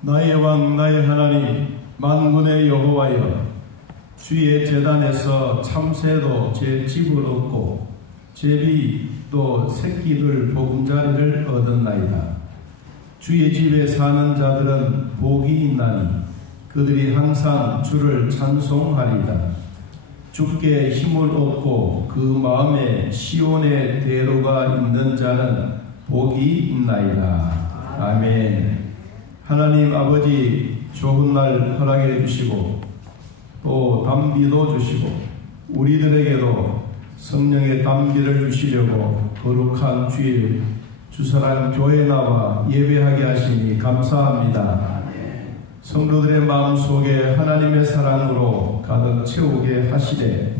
나의 왕 나의 하나님 만군의 여호와여, 주의 제단에서 참새도 제 집을 얻고 제비도 새끼들 보금자리를 얻었나이다. 주의 집에 사는 자들은 복이 있나니 그들이 항상 주를 찬송하리이다. 주께 힘을 얻고 그 마음에 시온의 대로가 있는 자는 복이 있나이다. 아멘. 하나님 아버지, 좋은 날 허락해 주시고 또 담비도 주시고 우리들에게도 성령의 담비를 주시려고 거룩한 주일 주사랑 교회 나와 예배하게 하시니 감사합니다. 성도들의 마음속에 하나님의 사랑으로 가득 채우게 하시되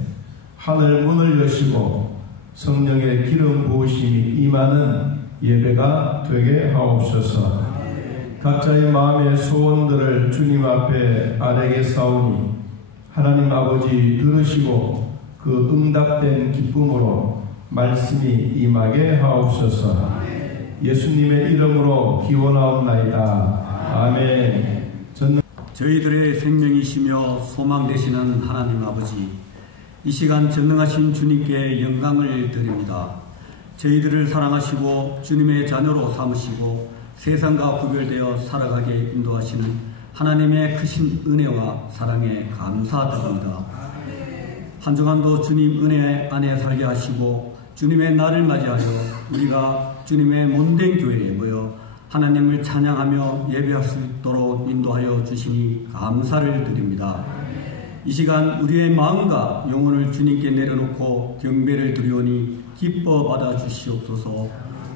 하늘 문을 여시고 성령의 기름 부으심이 임하는 예배가 되게 하옵소서. 각자의 마음의 소원들을 주님 앞에 아뢰게 사오니 하나님 아버지 들으시고 그 응답된 기쁨으로 말씀이 임하게 하옵소서. 예수님의 이름으로 기원하옵나이다. 아멘. 저희들의 생명이시며 소망 되시는 하나님 아버지, 이 시간 전능하신 주님께 영광을 드립니다. 저희들을 사랑하시고 주님의 자녀로 삼으시고 세상과 구별되어 살아가게 인도하시는 하나님의 크신 은혜와 사랑에 감사드립니다. 한 주간도 주님 은혜 안에 살게 하시고 주님의 날을 맞이하여 우리가 주님의 몸된 교회에 모여 하나님을 찬양하며 예배할 수 있도록 인도하여 주시니 감사를 드립니다. 이 시간 우리의 마음과 영혼을 주님께 내려놓고 경배를 드리오니 기뻐 받아 주시옵소서.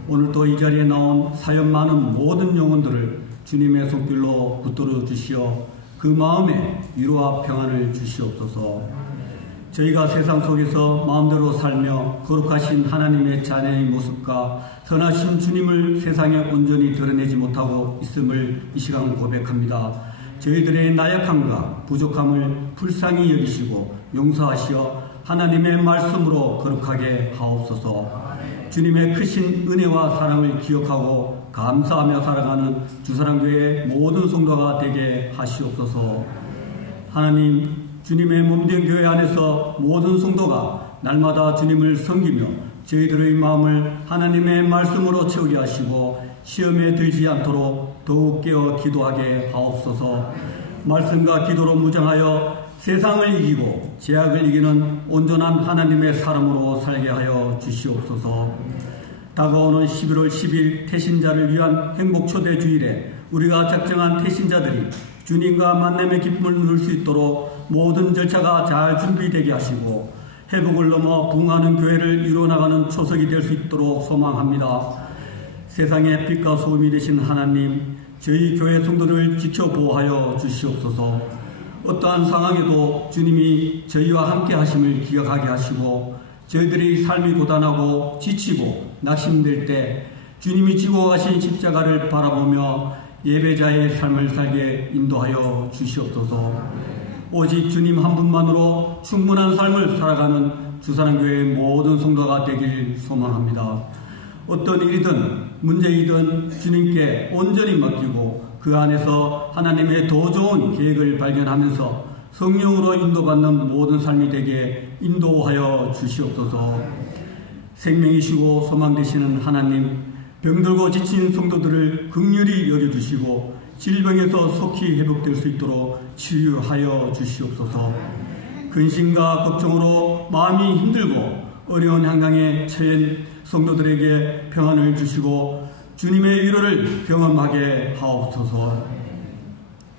오늘도 이 자리에 나온 사연 많은 모든 영혼들을 주님의 손길로 붙들어 주시어 그 마음에 위로와 평안을 주시옵소서. 저희가 세상 속에서 마음대로 살며 거룩하신 하나님의 자녀의 모습과 선하신 주님을 세상에 온전히 드러내지 못하고 있음을 이 시간 고백합니다. 저희들의 나약함과 부족함을 불쌍히 여기시고 용서하시어 하나님의 말씀으로 거룩하게 하옵소서. 주님의 크신 은혜와 사랑을 기억하고 감사하며 살아가는 주사랑교회의 모든 성도가 되게 하시옵소서. 하나님, 주님의 몸된 교회 안에서 모든 성도가 날마다 주님을 섬기며 저희들의 마음을 하나님의 말씀으로 채우게 하시고 시험에 들지 않도록 더욱 깨어 기도하게 하옵소서. 말씀과 기도로 무장하여 세상을 이기고 죄악을 이기는 온전한 하나님의 사람으로 살게 하여 주시옵소서. 다가오는 11월 10일 태신자를 위한 행복초대 주일에 우리가 작정한 태신자들이 주님과 만남의 기쁨을 누릴 수 있도록 모든 절차가 잘 준비되게 하시고 회복을 넘어 부흥하는 교회를 이루어나가는 초석이 될 수 있도록 소망합니다. 세상의 빛과 소금이 되신 하나님, 저희 교회 성도를 지켜 보호하여 주시옵소서. 어떠한 상황에도 주님이 저희와 함께 하심을 기억하게 하시고 저희들의 삶이 고단하고 지치고 낙심될 때 주님이 지고 가신 십자가를 바라보며 예배자의 삶을 살게 인도하여 주시옵소서. 오직 주님 한 분만으로 충분한 삶을 살아가는 주사랑교회의 모든 성도가 되길 소망합니다. 어떤 일이든 문제이든 주님께 온전히 맡기고 그 안에서 하나님의 더 좋은 계획을 발견하면서 성령으로 인도받는 모든 삶이 되게 인도하여 주시옵소서. 생명이시고 소망 되시는 하나님, 병들고 지친 성도들을 긍휼히 여겨주시고 질병에서 속히 회복될 수 있도록 치유하여 주시옵소서. 근심과 걱정으로 마음이 힘들고 어려운 한강에 처한 성도들에게 평안을 주시고 주님의 위로를 경험하게 하옵소서.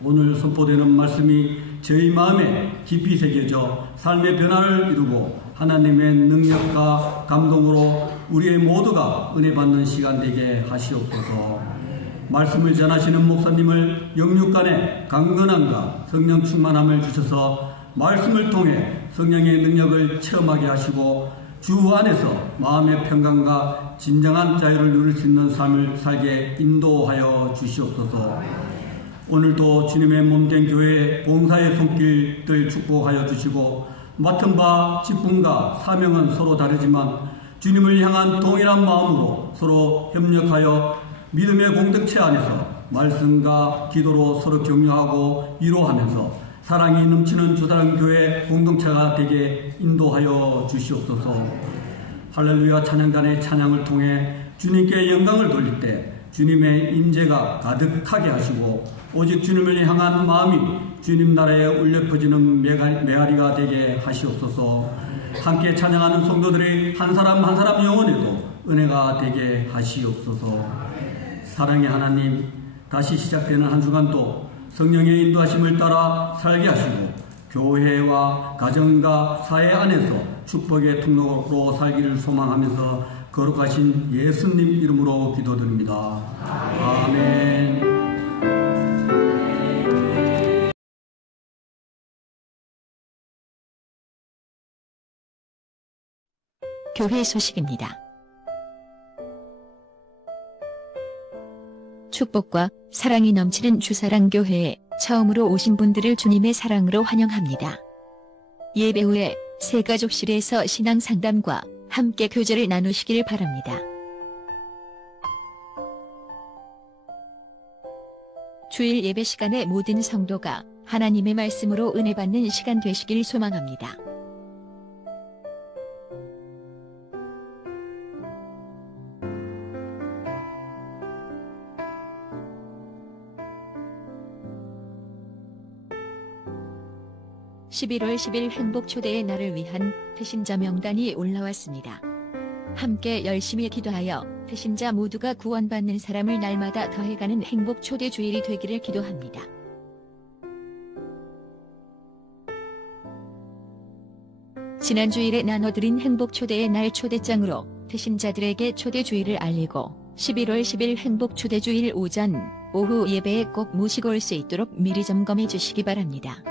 오늘 선포되는 말씀이 저희 마음에 깊이 새겨져 삶의 변화를 이루고 하나님의 능력과 감동으로 우리의 모두가 은혜 받는 시간 되게 하시옵소서. 말씀을 전하시는 목사님을 영육간에 강건함과 성령 충만함을 주셔서 말씀을 통해 성령의 능력을 체험하게 하시고 주 안에서 마음의 평강과 진정한 자유를 누릴 수 있는 삶을 살게 인도하여 주시옵소서. 오늘도 주님의 몸된 교회의 봉사의 손길들 축복하여 주시고 맡은 바 직분과 사명은 서로 다르지만 주님을 향한 동일한 마음으로 서로 협력하여 믿음의 공동체 안에서 말씀과 기도로 서로 격려하고 위로하면서 사랑이 넘치는 주사랑교회 공동체가 되게 인도하여 주시옵소서. 할렐루야 찬양단의 찬양을 통해 주님께 영광을 돌릴 때 주님의 임재가 가득하게 하시고 오직 주님을 향한 마음이 주님 나라에 울려 퍼지는 메아리가 되게 하시옵소서. 함께 찬양하는 성도들의 한 사람 한 사람 영혼에도 은혜가 되게 하시옵소서. 사랑의 하나님, 다시 시작되는 한 주간도 성령의 인도하심을 따라 살게 하시고 교회와 가정과 사회 안에서 축복의 통로로 살기를 소망하면서 거룩하신 예수님 이름으로 기도드립니다. 아멘. 교회 소식입니다. 축복과 사랑이 넘치는 주사랑교회에 처음으로 오신 분들을 주님의 사랑으로 환영합니다. 예배 후에 새가족실에서 신앙상담과 함께 교제를 나누시길 바랍니다. 주일 예배 시간에 모든 성도가 하나님의 말씀으로 은혜 받는 시간 되시길 소망합니다. (11월 10일) 행복초대의 날을 위한 태신자 명단이 올라왔습니다. 함께 열심히 기도하여 태신자 모두가 구원받는 사람을 날마다 더해가는 행복초대 주일이 되기를 기도합니다. 지난 주일에 나눠드린 행복초대의 날 초대장으로 태신자들에게 초대주일을 알리고 11월 10일 행복초대주일 오전, 오후 예배에 꼭 모시고 올 수 있도록 미리 점검해 주시기 바랍니다.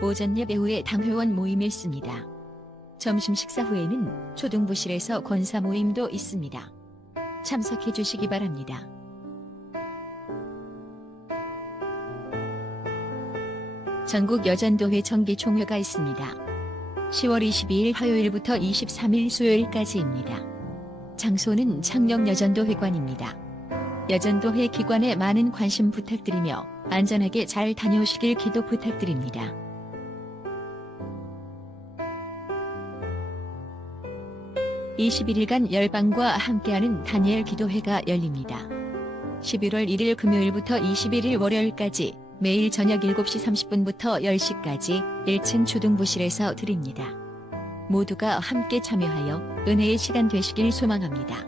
오전 예배 후에 당회원 모임이 있습니다. 점심 식사 후에는 초등부실에서 권사 모임도 있습니다. 참석해 주시기 바랍니다. 전국 여전도회 정기 총회가 있습니다. 10월 22일 화요일부터 23일 수요일까지입니다. 장소는 창녕여전도회관입니다. 여전도회 기관에 많은 관심 부탁드리며 안전하게 잘 다녀오시길 기도 부탁드립니다. (21일간) 열방과 함께하는 다니엘 기도회가 열립니다. 11월 1일 금요일부터 21일 월요일까지 매일 저녁 7시 30분부터 10시까지 1층 초등부실에서 드립니다. 모두가 함께 참여하여 은혜의 시간 되시길 소망합니다.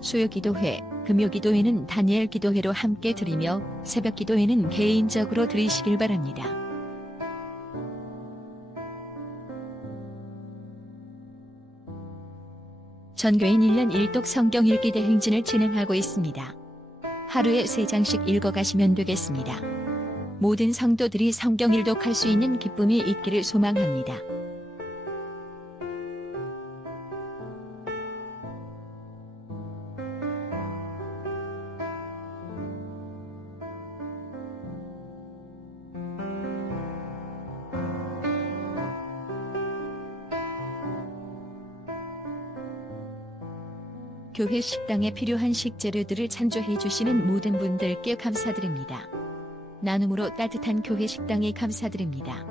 수요기도회, 금요기도회는 다니엘 기도회로 함께 드리며 새벽기도회는 개인적으로 드리시길 바랍니다. 전교인 1년 1독 성경 읽기 대행진을 진행하고 있습니다. 하루에 3장씩 읽어가시면 되겠습니다. 모든 성도들이 성경 일독할 수 있는 기쁨이 있기를 소망합니다. 교회 식당에 필요한 식재료들을 찬조해 주시는 모든 분들께 감사드립니다. 나눔으로 따뜻한 교회 식당에 감사드립니다.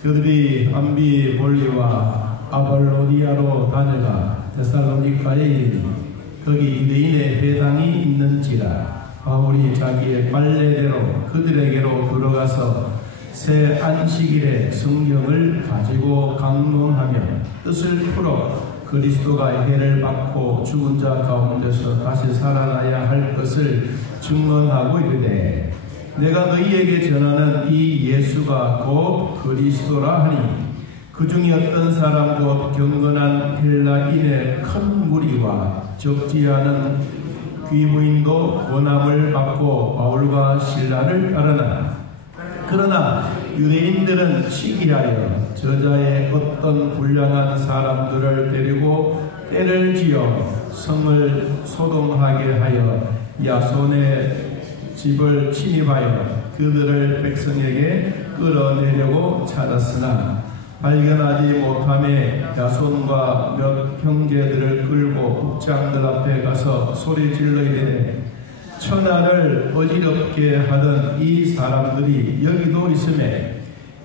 그들이 암비볼리와 아볼로니아로 다녀가 데살로니가에 이르니 거기 유대인의 회당이 있는지라 바울이 자기의 관례대로 그들에게로 들어가서 새 안식일에 성경을 가지고 강론하며 뜻을 풀어 그리스도가 해를 받고 죽은 자 가운데서 다시 살아나야 할 것을 증언하고 이르되 내가 너희에게 전하는 이 예수가 곧 그리스도라 하니 그 중에 어떤 사람도 경건한 헬라인의 큰 무리와 적지 않은 귀부인도 권함을 받고 바울과 실라를 따르나 그러나 유대인들은 시기하여 저자의 어떤 불량한 사람들을 데리고 때를 지어 성을 소동하게 하여 야손의 집을 침입하여 그들을 백성에게 끌어내려고 찾았으나 발견하지 못함에 야손과 몇 형제들을 끌고 국장들 앞에 가서 소리질러 이르되 천하를 어지럽게 하던 이 사람들이 여기도 있음에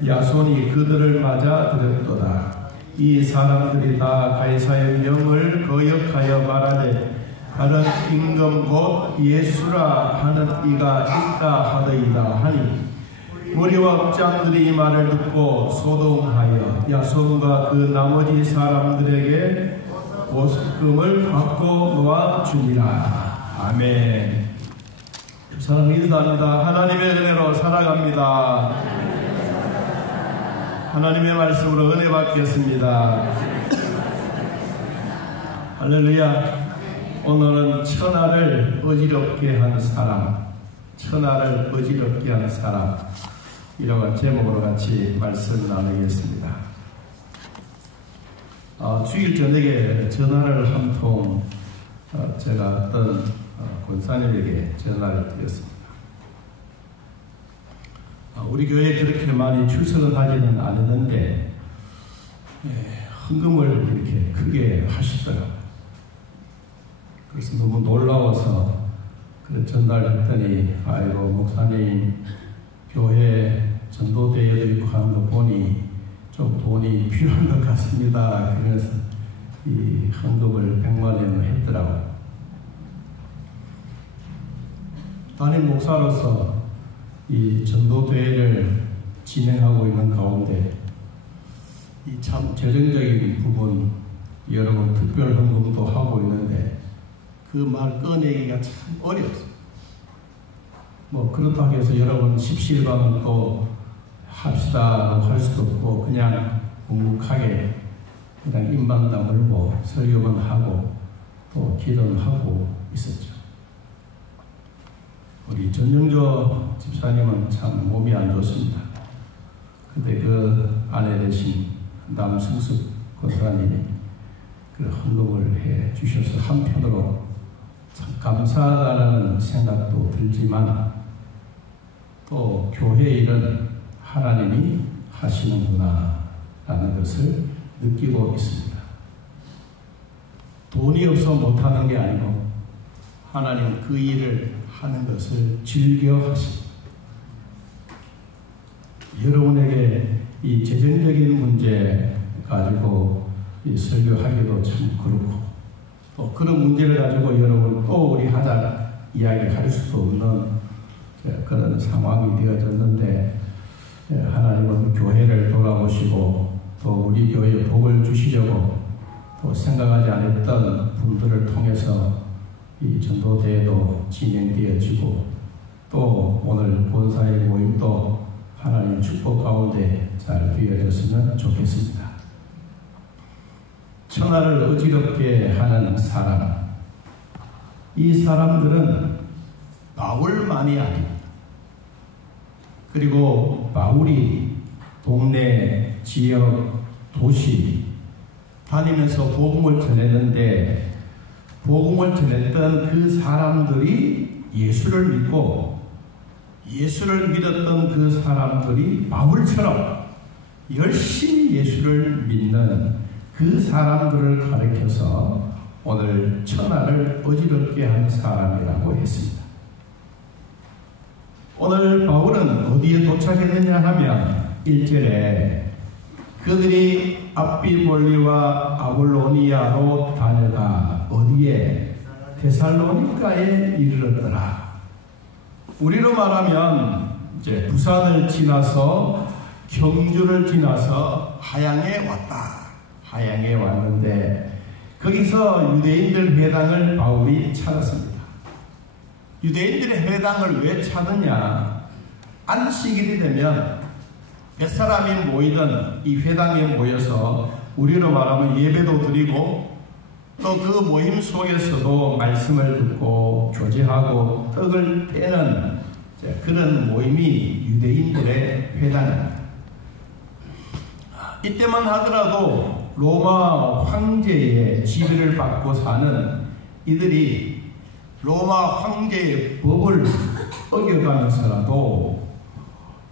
야손이 그들을 맞아 들였도다. 이 사람들이 다 가이사의 명을 거역하여 말하되 다른 임금 곧 예수라 하는 이가 있다 하더이다 하니 무리와 국장들이 이 말을 듣고 소동하여 야손과 그 나머지 사람들에게 보석금을 받고 놓아주니라. 아멘. 사람 인사합니다. 하나님의 은혜로 살아갑니다. 하나님의 말씀으로 은혜 받겠습니다. 할렐루야. 오늘은 천하를 어지럽게 하는 사람, 천하를 어지럽게 하는 사람, 이런 제목으로 같이 말씀 나누겠습니다. 주일 저녁에 전화를 한 통 제가 어떤 권사님에게 전화를 드렸습니다. 우리 교회에 그렇게 많이 출석은 하지는 않았는데 헌금을 이렇게 크게 하시더라고요. 그래서 너무 놀라워서 그래 전달했더니 아이고 목사님 교회 전도대회도 있고 하는 거 보니 좀 돈이 필요한 것 같습니다. 그래서 이 헌금을 100만 원을 했더라고요. 담임 목사로서 이 전도대회를 진행하고 있는 가운데 이 참 재정적인 부분 여러분 특별 헌금도 하고 있는데 그 말 꺼내기가 참 어려웠어요. 뭐 그렇다고 해서 여러분 십시일반은 또 합시다 할 수도 없고 그냥 묵묵하게 그냥 임방 다물고 설교만 하고 또 기도는 하고 있었죠. 우리 전영조 집사님은 참 몸이 안 좋습니다. 근데 그 아내 되신 남승숙 권사님이 그 헌금을 해 주셔서 한편으로 참 감사하다라는 생각도 들지만 또 교회 일은 하나님이 하시는구나 라는 것을 느끼고 있습니다. 돈이 없어 못하는 게 아니고 하나님은 그 일을 하는 것을 즐겨 하십니다. 여러분에게 이 재정적인 문제 가지고 이 설교하기도 참 그렇고 또 그런 문제를 가지고 여러분 또 우리 하자 이야기할 수도 없는 그런 상황이 되어졌는데 하나님은 교회를 돌아보시고 또 우리 교회에 복을 주시려고 또 생각하지 않았던 분들을 통해서 이 전도대회도 진행되어지고 또 오늘 본사의 모임도 하나님 축복 가운데 잘 되어졌으면 좋겠습니다. 천하를 어지럽게 하는 사람, 이 사람들은 바울만이 아닙니다. 그리고 바울이 동네, 지역, 도시 다니면서 복음을 전했는데 복음을 전했던 그 사람들이 예수를 믿고 예수를 믿었던 그 사람들이 바울처럼 열심히 예수를 믿는 그 사람들을 가리켜서 오늘 천하를 어지럽게 하는 사람이라고 했습니다. 오늘 바울은 어디에 도착했느냐 하면 1절에 그들이 앞비볼리와 아볼로니아로 다녀가 어디에 데살로니가에 이르렀더라. 우리로 말하면 이제 부산을 지나서 경주를 지나서 하양에 왔다. 하양에 왔는데 거기서 유대인들 회당을 바울이 찾았습니다. 유대인들의 회당을 왜 찾느냐? 안식일이 되면 몇 사람이 모이던 이 회당에 모여서 우리로 말하면 예배도 드리고 또 그 모임 속에서도 말씀을 듣고 교제하고 떡을 떼는 그런 모임이 유대인들의 회당입니다. 이때만 하더라도 로마 황제의 지배를 받고 사는 이들이 로마 황제의 법을 어겨가면서라도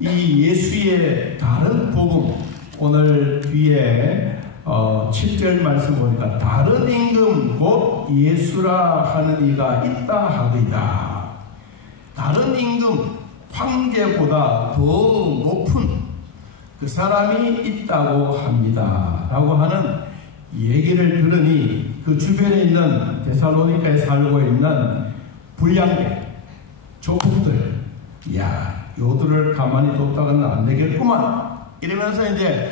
이 예수의 다른 복음, 오늘 뒤에 7절 말씀 보니까 다른 임금 곧 예수라 하는 이가 있다 하더이다. 다른 임금, 황제보다 더 높은 그 사람이 있다고 합니다 라고 하는 얘기를 들으니 그 주변에 있는 데살로니가에 살고 있는 불량배, 조폭들, 야, 요들을 가만히 뒀다가는 안 되겠구만 이러면서 이제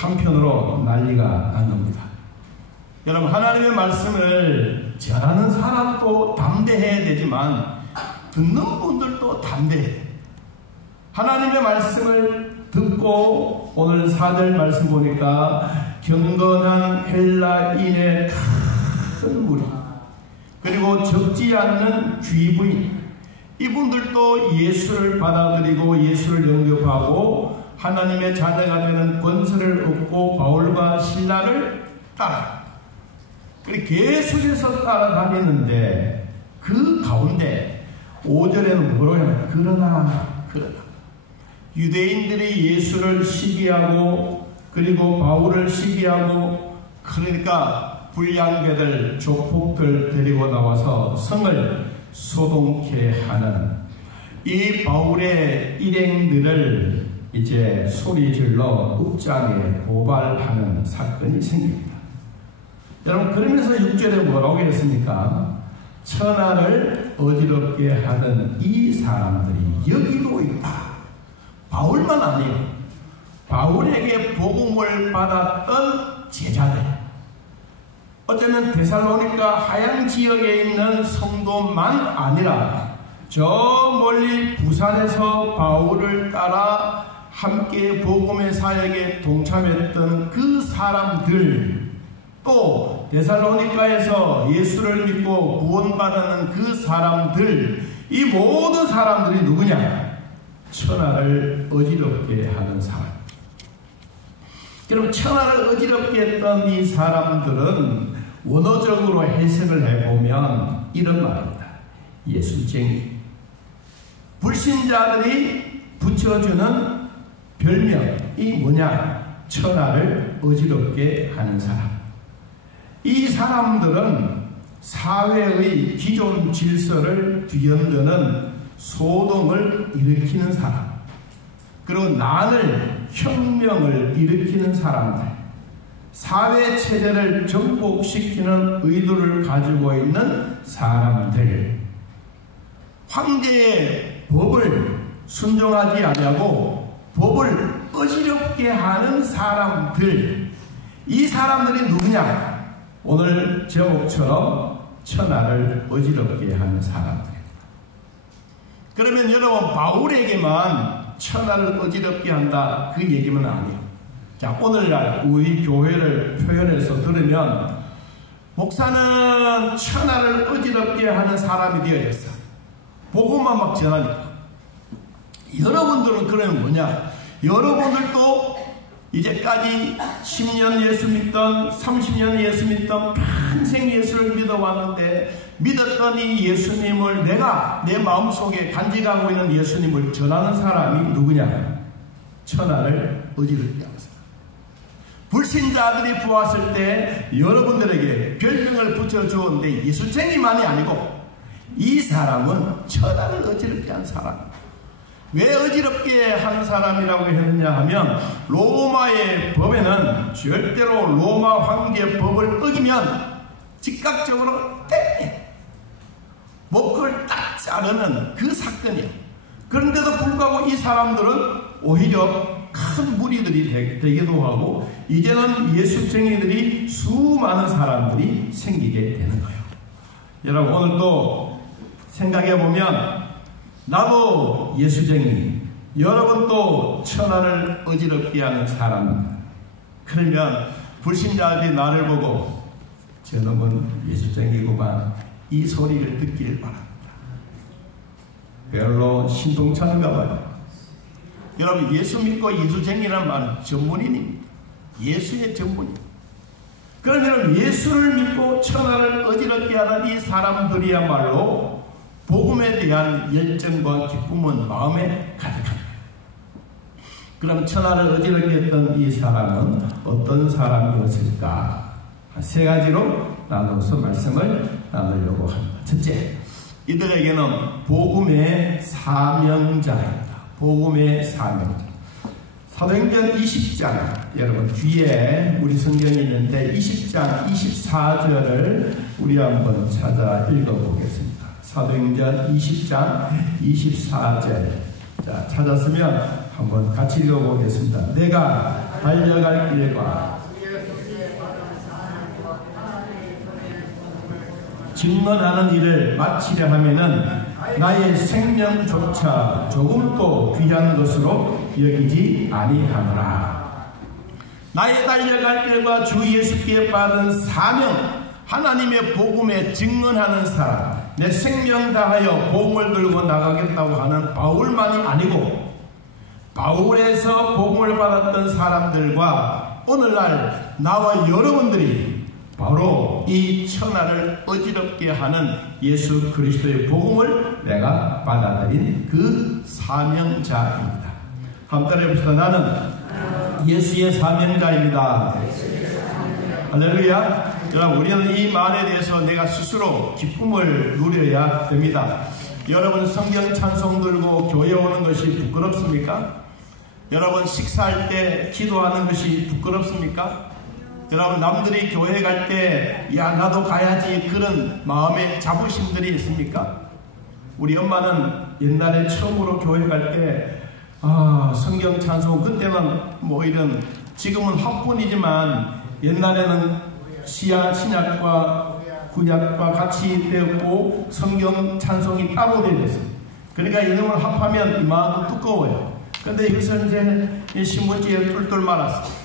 한편으로 난리가 난 겁니다. 여러분, 하나님의 말씀을 전하는 사람도 담대해야 되지만 듣는 분들도 담대해야 돼요. 하나님의 말씀을 듣고 오늘 4절 말씀 보니까 경건한 헬라인의 큰 무리, 그리고 적지 않는 귀부인, 이분들도 예수를 받아들이고 예수를 영접하고 하나님의 자녀가 되는 권세를 얻고 바울과 실라를 따라 계속해서 따라다니는데 그 가운데 5절에는 뭐라고 하냐면 그러나 유대인들이 예수를 시기하고 그리고 바울을 시기하고, 그러니까 불량배들, 조폭들 데리고 나와서 성을 소동케 하는 이 바울의 일행들을 이제 소리질러 읍장에 고발하는 사건이 생깁니다. 여러분, 그러면서 6절에 뭐라고 했습니까? 천하를 어지럽게 하는 이 사람들이 여기도 있다. 바울만 아니에요. 바울에게 복음을 받았던 제자들, 어쩌면 데살로니가 하양 지역에 있는 성도만 아니라 저 멀리 부산에서 바울을 따라 함께 복음의 사역에 동참했던 그 사람들, 또 데살로니가에서 예수를 믿고 구원받는 그 사람들, 이 모든 사람들이 누구냐? 천하를 어지럽게 하는 사람. 그럼 천하를 어지럽게 했던 이 사람들은 원어적으로 해석을 해보면 이런 말입니다. 예수쟁이. 불신자들이 붙여주는 별명이 뭐냐? 천하를 어지럽게 하는 사람. 이 사람들은 사회의 기존 질서를 뒤흔드는 소동을 일으키는 사람, 그리고 난을, 혁명을 일으키는 사람들, 사회 체제를 정복시키는 의도를 가지고 있는 사람들, 황제의 법을 순종하지 아니하고 법을 어지럽게 하는 사람들, 이 사람들이 누구냐? 오늘 제목처럼 천하를 어지럽게 하는 사람들. 그러면 여러분, 바울에게만 천하를 어지럽게 한다, 그 얘기는 아니에요. 자, 오늘날 우리 교회를 표현해서 들으면 목사는 천하를 어지럽게 하는 사람이 되어졌어. 복음만 막 전하니까. 여러분들은 그러면 뭐냐? 여러분들도 이제까지 10년 예수 믿던, 30년 예수 믿던, 평생 예수를 믿어왔는데 믿었던 이 예수님을, 내가 내 마음속에 간직하고 있는 예수님을 전하는 사람이 누구냐? 천하를 어지럽게 하는 사람. 불신자들이 보았을 때 여러분들에게 별명을 붙여주었는데 예수쟁이만이 아니고 이 사람은 천하를 어지럽게 한 사람입니다. 왜 어지럽게 한 사람이라고 했느냐 하면, 로마의 법에는 절대로 로마 황제 법을 어기면 즉각적으로 떼, 목을 딱 자르는 그 사건이에요. 그런데도 불구하고 이 사람들은 오히려 큰 무리들이 되기도 하고, 이제는 예수쟁이들이 수많은 사람들이 생기게 되는 거예요. 여러분, 오늘도 생각해보면 나도 예수쟁이, 여러분도 천하를 어지럽게 하는 사람. 그러면 불신자들이 나를 보고 저놈은 예수쟁이구만, 이 소리를 듣기를 바랍니다. 별로 신통찮은가 봐요. 여러분, 예수 믿고 예수쟁이란 말은 전문인입니다. 예수의 전문인. 그러면 예수를 믿고 천하를 어지럽게 하는 이 사람들이야말로 복음에 대한 열정과 기쁨은 마음에 가득합니다. 그럼 천하를 어지럽게 했던 이 사람은 어떤 사람이었을까? 세 가지로 나눠서 말씀을 나누려고 합니다. 첫째, 이들에게는 복음의 사명자입니다. 복음의 사명자. 사도행전 20장, 여러분 뒤에 우리 성경이 있는데 20장 24절을 우리 한번 찾아 읽어보겠습니다. 사도행전 20장 24절. 자, 찾았으면 한번 같이 읽어보겠습니다. 내가 달려갈 길과 증언하는 일을 마치려 하면은 나의 생명조차 조금도 귀한 것으로 여기지 아니하노라. 나의 달려갈 길과 주 예수께 받은 사명, 하나님의 복음에 증언하는 사람, 내 생명 다하여 복음을 들고 나가겠다고 하는 바울만이 아니고 바울에서 복음을 받았던 사람들과 오늘날 나와 여러분들이 바로 이 천하를 어지럽게 하는 예수 그리스도의 복음을 내가 받아들인 그 사명자입니다. 한번 따라해봅시다. 나는 예수의 사명자입니다. 할렐루야. 여러분, 우리는 이 말에 대해서 내가 스스로 기쁨을 누려야 됩니다. 여러분, 성경 찬송 들고 교회 오는 것이 부끄럽습니까? 여러분, 식사할 때 기도하는 것이 부끄럽습니까? 여러분, 남들이 교회 갈 때 야 나도 가야지 그런 마음의 자부심들이 있습니까? 우리 엄마는 옛날에 처음으로 교회 갈 때 성경 찬송, 그때는 뭐 이런, 지금은 합본이지만 옛날에는 신약과 구약과 같이 되었고 성경 찬송이 따로 되어 있어요. 그러니까 이놈을 합하면 이만큼 두꺼워요. 근데 여기서 이제 신문지에 똘똘 말았어요.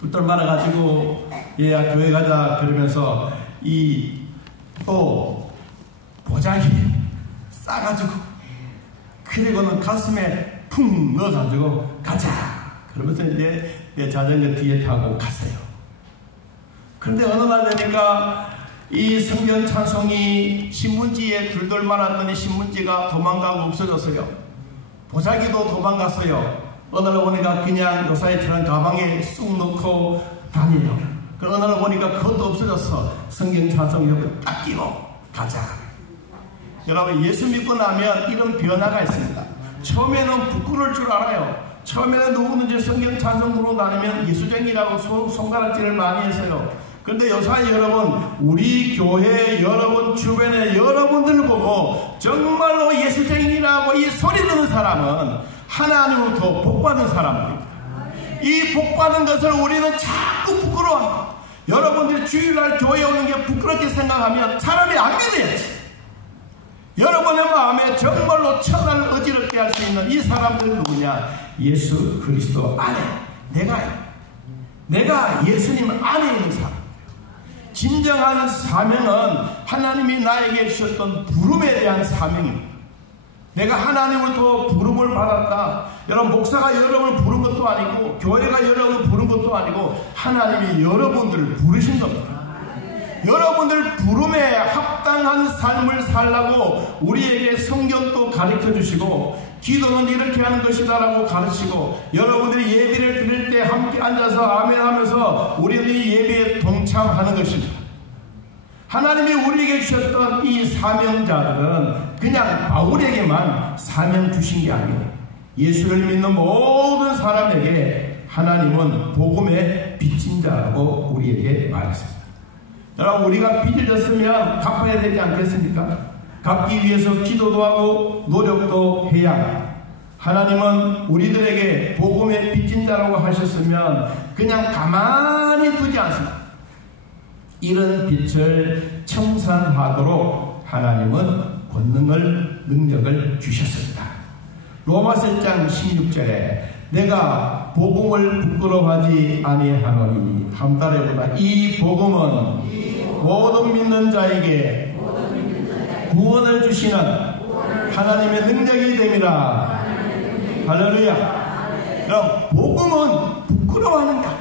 똘똘 말아가지고 얘야 교회 가자 그러면서 또 보자기 싸가지고, 그리고는 가슴에 푹 넣어가지고 가자 그러면서 이제 내 자전거 뒤에 타고 갔어요. 그런데 어느 날 되니까 이 성경 찬송이 신문지에 둘둘 말았더니 신문지가 도망가고 없어졌어요. 보자기도 도망갔어요. 어느 날 보니까 그냥 요사이처럼 가방에 쑥 넣고 다녀요. 어느 날 보니까 그것도 없어졌어. 성경 찬송 옆에 딱 끼고 가자. 여러분, 예수 믿고 나면 이런 변화가 있습니다. 처음에는 부끄러울 줄 알아요. 처음에는 누구든지 성경 찬송 부르고 다니면 예수쟁이라고 손가락질을 많이 했어요. 그런데 요사이 여러분, 우리 교회 여러분 주변에 여러분들 보고 정말로 예수쟁이라고 이 소리 듣는 사람은 하나님으로부터 복받은 사람들입니다. 이 복받은 것을 우리는 자꾸 부끄러워합니다. 여러분들이 주일날 교회 오는 게 부끄럽게 생각하면 차라리 안 믿어야지. 여러분의 마음에 정말로 천하를 어지럽게 할 수 있는 이 사람들은 누구냐? 예수 그리스도 안에 내가 예수님 안에 있는 사람. 진정한 사명은 하나님이 나에게 주셨던 부름에 대한 사명입니다. 내가 하나님으로부터 부름을 받았다. 여러분, 목사가 여러분을 부른 것도 아니고 교회가 여러분을 부른 것도 아니고 하나님이 여러분들을 부르신 겁니다. 여러분들 부름에 합당한 삶을 살라고 우리에게 성경도 가르쳐 주시고 기도는 이렇게 하는 것이다 라고 가르치고, 여러분들이 예배를 드릴 때 함께 앉아서 아멘 하면서 우리들이 예배에 동참하는 것입니다. 하나님이 우리에게 주셨던 이 사명자들은 그냥 바울에게만 사명 주신 게 아니에요. 예수를 믿는 모든 사람에게 하나님은 복음의 빚진 자라고 우리에게 말했습니다. 여러분, 우리가 빚을 졌으면 갚아야 되지 않겠습니까? 갚기 위해서 기도도 하고 노력도 해야 합니다. 하나님은 우리들에게 복음의 빚진 자라고 하셨으면 그냥 가만히 두지 않습니다. 이런 빛을 청산하도록 하나님은 권능을, 능력을 주셨습니다. 로마서 1장 16절에 내가 복음을 부끄러워하지 아니하노니. 한 달에보다 이 복음은 모든 믿는 자에게 구원을 주시는 하나님의 능력이 됨이라. 할렐루야. 그럼 복음은 부끄러워하는가?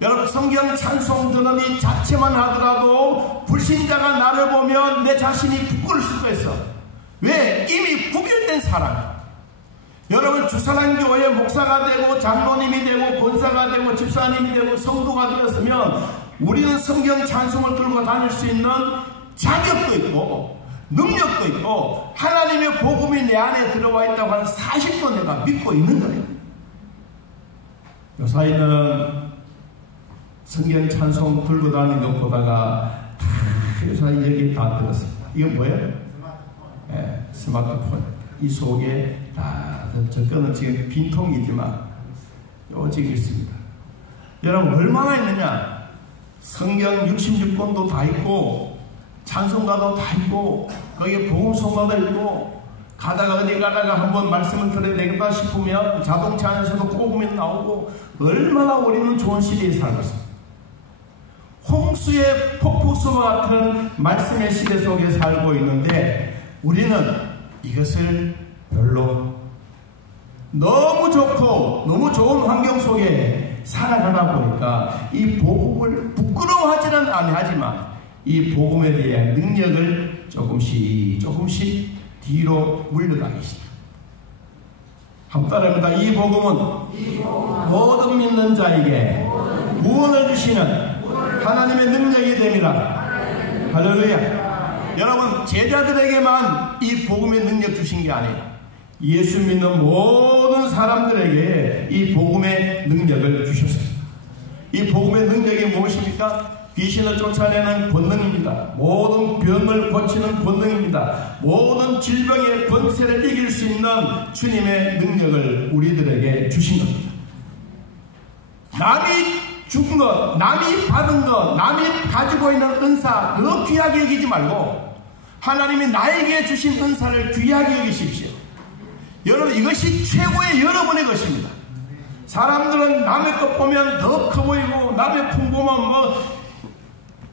여러분, 성경 찬송 드는 이 자체만 하더라도 불신자가 나를 보면 내 자신이 부끄러울 수가 있어. 왜? 이미 구별된 사람. 여러분, 주사랑교회 목사가 되고 장로님이 되고 권사가 되고 집사님이 되고 성도가 되었으면 우리는 성경 찬송을 들고 다닐 수 있는 자격도 있고 능력도 있고 하나님의 복음이 내 안에 들어와 있다고 하는 사실도 내가 믿고 있는 거예요. 요사이는 성경 찬송 들고 다니는 것보다가 요사이 얘기 다 들었습니다. 이건 뭐예요? 스마트폰. 이 속에 저 거는 지금 빈통이지만 요 지금 있습니다. 여러분, 얼마나 있느냐? 성경 66권도 다 있고 찬송가도 다 있고 거기에 복음송가도 있고 가다가 어디 가다가 한번 말씀을 들어야 되겠다 싶으면 자동차 안에서도 꼽으면 나오고 얼마나 우리는 좋은 시대에 살고 있습니다. 홍수의 폭포수와 같은 말씀의 시대 속에 살고 있는데 우리는 이것을 별로 너무 좋고 너무 좋은 환경 속에 살아가다 보니까 이 복음을 부끄러워하지는 아니하지만 이 복음에 대한 능력을 조금씩 뒤로 물러가기 시작합니다. 한따릅니다. 이 복음은 모든 믿는 자에게 구원을 주시는 하나님의 능력이 됩니다. 할렐루야. 여러분, 제자들에게만 이 복음의 능력 주신 게 아니에요. 예수 믿는 모든 사람들에게 이 복음의 능력을 주셨습니다. 이 복음의 능력이 무엇입니까? 귀신을 쫓아내는 권능입니다. 모든 병을 고치는 권능입니다. 모든 질병의 권세를 이길 수 있는 주님의 능력을 우리들에게 주신 겁니다. 남이 준 것, 남이 받은 것, 남이 가지고 있는 은사, 그거 귀하게 여기지 말고 하나님이 나에게 주신 은사를 귀하게 여기십시오. 여러분, 이것이 최고의 여러분의 것입니다. 사람들은 남의 것 보면 더 커 보이고 남의 품 보면 뭐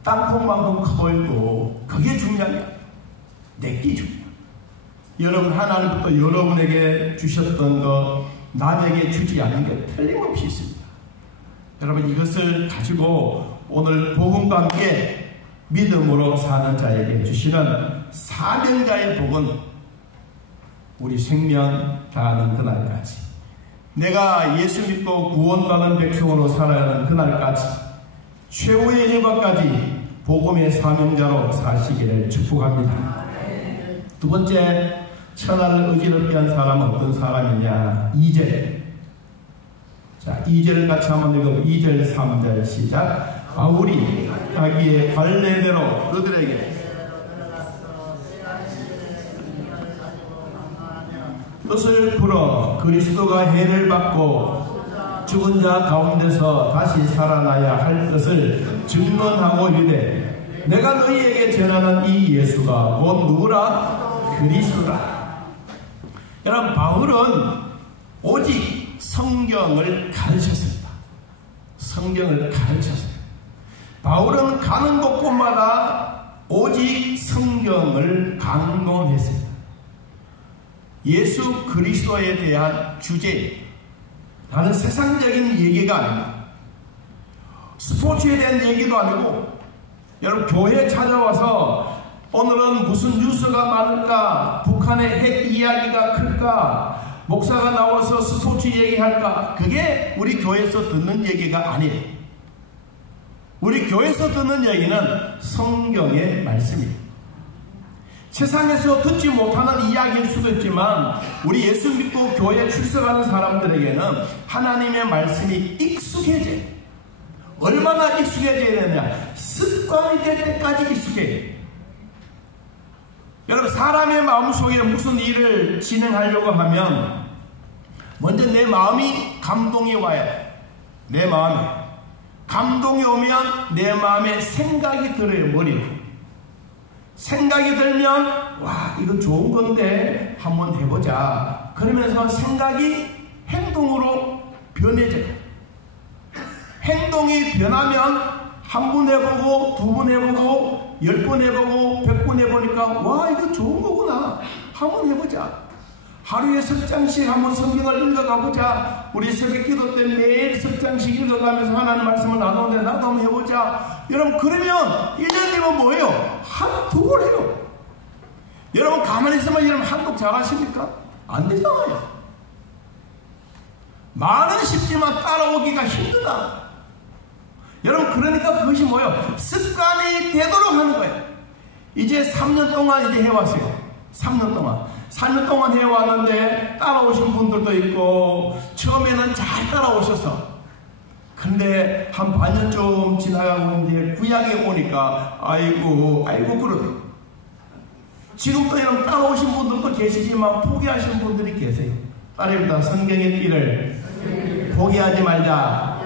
땅콩만큼 커 보이고 그게 중요한 게 아니에요. 내게 중요해요. 여러분, 하나님부터 여러분에게 주셨던 것 남에게 주지 않은 게 틀림없이 있습니다. 여러분, 이것을 가지고 오늘 복음과 함께 믿음으로 사는 자에게 주시는 사명자의 복은 우리 생명 다하는 그날까지, 내가 예수 믿고 구원받은 백성으로 살아가는 그날까지 최후의 일과까지 복음의 사명자로 사시기를 축복합니다. 두 번째, 천하를 의지롭게 한 사람은 어떤 사람이냐? 2절. 자, 2절 같이 한번 읽어보고 2절 3절 시작. 바울이 자기의 관례대로 그들에게 뜻을 풀어 그리스도가 해를 받고 죽은 자 가운데서 다시 살아나야 할 것을 증언하고 이르되 내가 너희에게 전하는 이 예수가 곧 누구라? 그리스도라. 여러분, 바울은 오직 성경을 가르쳤습니다. 성경을 가르쳤어요. 바울은 가는 곳곳마다 오직 성경을 강론했습니다. 예수 그리스도에 대한 주제, 다른 세상적인 얘기가 아닙니다. 스포츠에 대한 얘기도 아니고, 여러분, 교회에 찾아와서 오늘은 무슨 뉴스가 많을까, 북한의 핵 이야기가 클까, 목사가 나와서 스포츠 얘기할까, 그게 우리 교회에서 듣는 얘기가 아니에요. 우리 교회에서 듣는 얘기는 성경의 말씀입니다. 세상에서 듣지 못하는 이야기일 수도 있지만 우리 예수 믿고 교회에 출석하는 사람들에게는 하나님의 말씀이 익숙해져요. 얼마나 익숙해져야 되느냐? 습관이 될 때까지 익숙해요. 여러분, 사람의 마음속에 무슨 일을 진행하려고 하면 먼저 내 마음이 감동이 와야 돼요. 내 마음에 감동이 오면 내 마음에 생각이 들어요. 머리로 생각이 들면 와, 이거 좋은 건데 한번 해보자. 그러면서 생각이 행동으로 변해져요. 행동이 변하면 한 번 해보고, 두 번 해보고, 10번 해보고, 100번 해보니까 와, 이거 좋은 거구나. 한번 해보자. 하루에 석 장씩 한번 성경을 읽어가보자. 우리 새벽 기도 때 매일 석 장씩 읽어가면서 하나님 말씀을 나누는데 나도 한번 해보자. 여러분, 그러면 1년 되면 뭐예요? 한두 번 해요. 여러분, 가만히 있으면 여러분 한국 잘하십니까? 안 되잖아요. 말은 쉽지만 따라오기가 힘들다. 여러분, 그러니까 그것이 뭐예요? 습관이 되도록 하는 거예요. 이제 3년 동안 이제 해왔어요. 3년 동안 해왔는데 따라오신 분들도 있고, 처음에는 잘 따라오셔서, 근데 한 반년쯤 지나가고 이제 구약에 오니까 아이고 그러더라고요. 지금도 이런 따라오신 분들도 계시지만 포기하신 분들이 계세요. 따라합니다. 성경의 길을 포기하지 말자.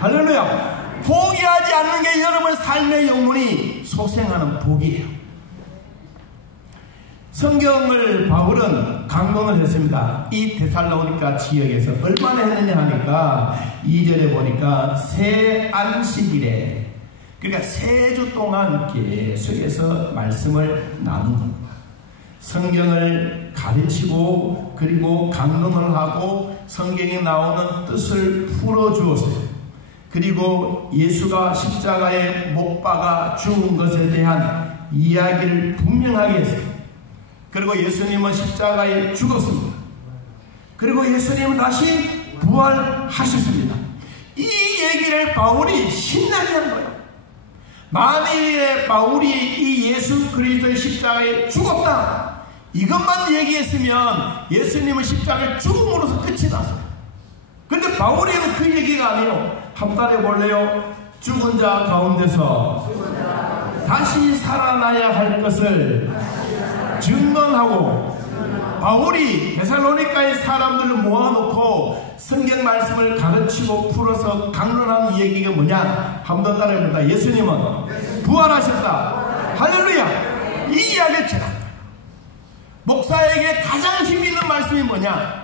할렐루야. 포기하지 않는 게 여러분 삶의 영혼이 소생하는 복이에요. 성경을 바울은 강론을 했습니다. 이 데살로니가 지역에서 얼마나 했느냐 하니까 2절에 보니까 새 안식일에, 그러니까 3주 동안 계속해서 말씀을 나눈 겁니다. 성경을 가르치고 그리고 강론을 하고 성경에 나오는 뜻을 풀어주었어요. 그리고 예수가 십자가에 못 박아 죽은 것에 대한 이야기를 분명하게 했어요. 그리고 예수님은 십자가에 죽었습니다. 그리고 예수님은 다시 부활하셨습니다. 이 얘기를 바울이 신나게 한 거예요. 만일에 바울이 이 예수 그리스도의 십자가에 죽었다, 이것만 얘기했으면 예수님은 십자가에 죽음으로서 끝이 났어요. 근데 바울이는 그 얘기가 아니에요. 한 번 해볼래요? 죽은 자 가운데서 다시 살아나야 할 것을 증언하고, 바울이 데살로니가의 사람들을 모아놓고 성경 말씀을 가르치고 풀어서 강론하는 얘기가 뭐냐? 한번 따라해봅니다. 예수님은 부활하셨다. 할렐루야. 이 이야기를 전합니다. 목사에게 가장 힘있는 말씀이 뭐냐?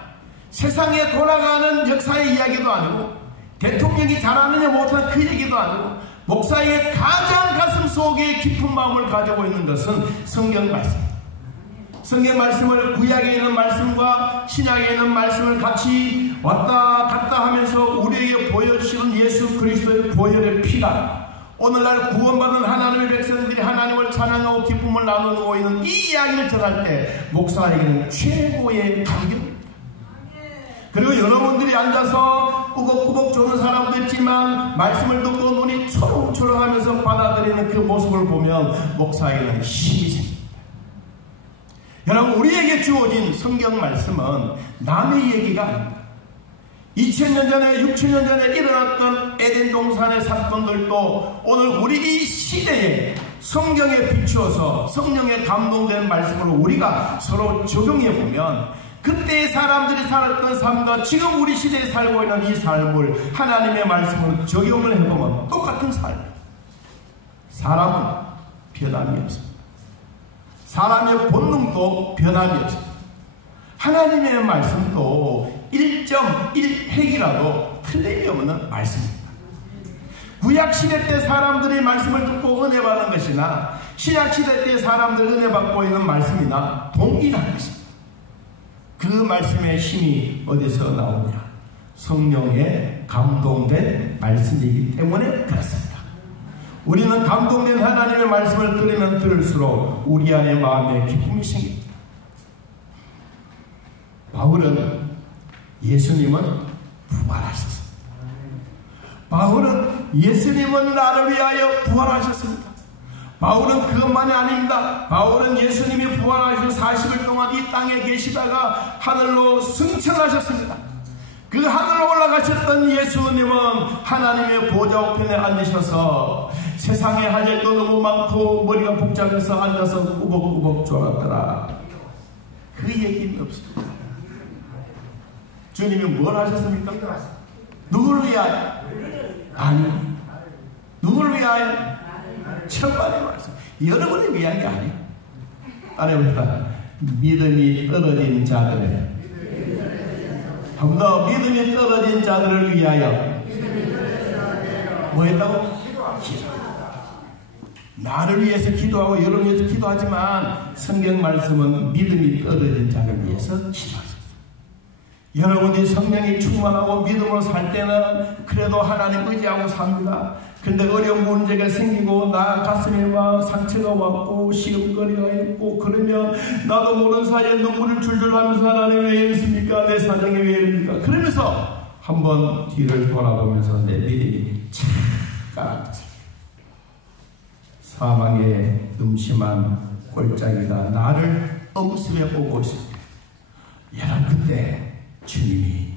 세상에 돌아가는 역사의 이야기도 아니고, 대통령이 잘하느냐 못하는 그 얘기도 아니고, 목사에게 가장 가슴 속에 깊은 마음을 가지고 있는 것은 성경 말씀. 성경 말씀을 구약에 있는 말씀과 신약에 있는 말씀을 같이 왔다 갔다 하면서 우리에게 보여주시는 예수 그리스도의 보혈의 피가 오늘날 구원받은 하나님의 백성들이 하나님을 찬양하고 기쁨을 나누고 있는 이 이야기를 전할 때 목사에게는 최고의 감격입니다. 그리고 여러분들이 앉아서 꾸벅꾸벅 조는 사람도 있지만 말씀을 듣고 눈이 초롱초롱하면서 받아들이는 그 모습을 보면 목사에게는 힘이 생깁니다. 여러분, 우리에게 주어진 성경 말씀은 남의 얘기가 아닙니다. 2000년 전에 6000년 전에 일어났던 에덴 동산의 사건들도 오늘 우리 이 시대에 성경에 비추어서 성령에 감동된 말씀으로 우리가 서로 적용해보면 그때의 사람들이 살았던 삶과 지금 우리 시대에 살고 있는 이 삶을 하나님의 말씀으로 적용을 해보면 똑같은 삶. 사람은 변함이 없습니다. 사람의 본능도 변함이 없습니다. 하나님의 말씀도 1.1핵이라도 틀림이 없는 말씀입니다. 구약시대 때 사람들이 말씀을 듣고 은혜 받는 것이나 신약시대 때 사람들 은혜 받고 있는 말씀이나 동일한 것입니다. 그 말씀의 힘이 어디서 나오냐? 성령에 감동된 말씀이기 때문에 그렇습니다. 우리는 감동된 하나님의 말씀을 들으면 들을수록 우리 안에 마음에 기쁨이 생깁니다. 바울은 예수님은 부활하셨습니다. 바울은 예수님은 나를 위하여 부활하셨습니다. 바울은 그것만이 아닙니다. 바울은 예수님이 부활하시고 40일 동안 이 땅에 계시다가 하늘로 승천하셨습니다. 그 하늘로 올라가셨던 예수님은 하나님의 보좌 우편에 앉으셔서 세상에 할 일도 너무 많고 머리가 복잡해서 앉아서 꾸벅꾸벅 졸았더라. 그 얘기는 없습니다. 주님이 뭘 하셨습니까? 누구를 위하여? 아니, 누구를 위하여? 천만의 말씀. 여러분을 위한 게 아니에요. 따라해봅시다. 믿음이 떨어진 자들의 한 번 더 믿음이 떨어진 자들을 위하여 뭐 했다고? 기도. 나를 위해서 기도하고 여러분을 위해서 기도하지만 성경 말씀은 믿음이 떨어진 자를 위해서 기도하셨어요. 여러분이 성령이 충만하고 믿음으로 살 때는 그래도 하나님 의지하고 삽니다. 근데 어려운 문제가 생기고 나 가슴에 막 상처가 왔고 시험거리가 있고 그러면 나도 모르는 사이에 눈물을 줄줄 하면서 하나님 왜 이랬습니까? 내 사정이 왜 이럽니까? 그러면서 한번 뒤를 돌아보면서 내 믿음이 착 가라앉았어요. 사망의 음침한 꼴짜기가 나를 엄습해 보고 있을 때 여러분 그때 주님이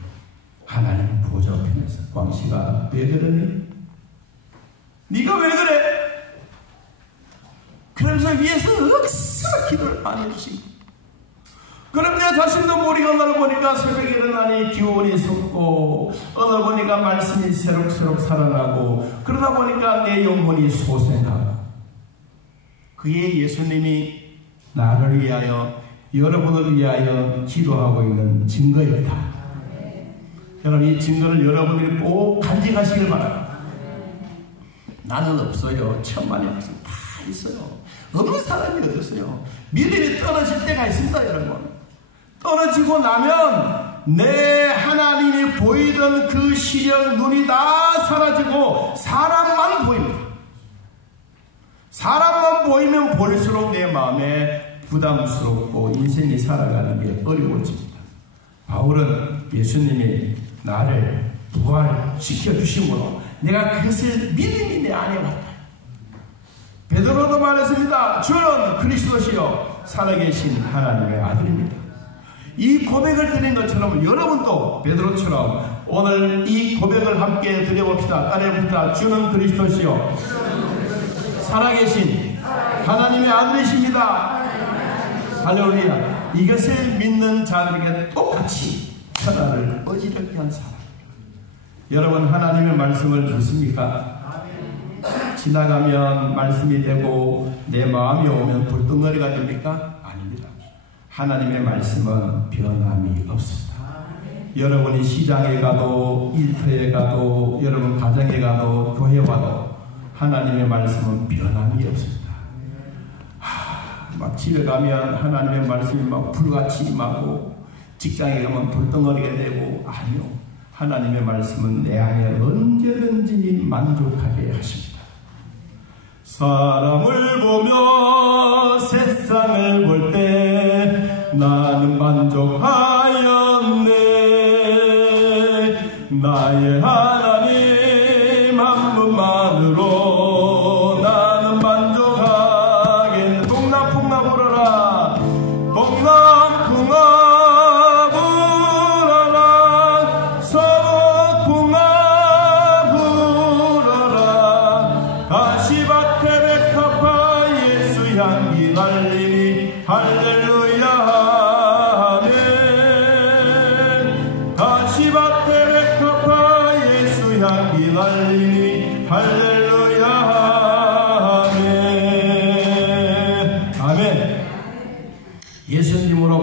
하나님 보좌 편에서 광씨가 왜 그러니? 네가 왜 그래? 그러면서 위에서 억수로 기도를 많이 해주시고 그럼 내 자신도 모르고 어느 보니까 새벽에 일어나니 기운이 솟고 어느 보니까 말씀이 새록새록 살아나고 그러다 보니까 내 영혼이 소생하고 그의 예수님이 나를 위하여 여러분을 위하여 기도하고 있는 증거입니다. 여러분 이 증거를 여러분들이 꼭 간직하시길 바랍니다. 나는 없어요. 천만의 말씀 다 있어요. 없는 사람이 어딨어요. 믿음이 떨어질 때가 있습니다. 여러분 떨어지고 나면 내 하나님이 보이던 그 시력 눈이 다 사라지고 사람만 보입니다. 사람만 보이면 볼수록 내 마음에 부담스럽고 인생이 살아가는 게 어려워집니다. 바울은 예수님이 나를 부활시켜 주심으로 내가 그것을 믿음이 내 안에 왔다. 베드로도 말했습니다. 주는 그리스도시요 살아계신 하나님의 아들입니다. 이 고백을 드린 것처럼 여러분도 베드로처럼 오늘 이 고백을 함께 드려봅시다. 따라해봅시다. 주는 그리스도시요 살아계신 하나님의 아들이십니다. 할렐루야. 이것을 믿는 자들에게 똑같이 천하를 어지럽게 한 사람. 여러분 하나님의 말씀을 믿습니까? 지나가면 말씀이 되고 내 마음이 오면 불덩어리가 됩니까? 아닙니다. 하나님의 말씀은 변함이 없습니다. 여러분이 시장에 가도 일터에 가도 여러분 가정에 가도 교회 와도 하나님의 말씀은 변함이 없습니다. 막 집에 가면 하나님의 말씀이 막 불같이 임하고 직장에 가면 불덩어리가 되고 아니요. 하나님의 말씀은 내 안에 언제든지 만족하게 하십니다. 사람을 보며 세상을 볼 때 나는 만족하였네. 나의 하나님 한 분만으로 나는 만족하겠네. 동남풍나 불어라. 동남풍나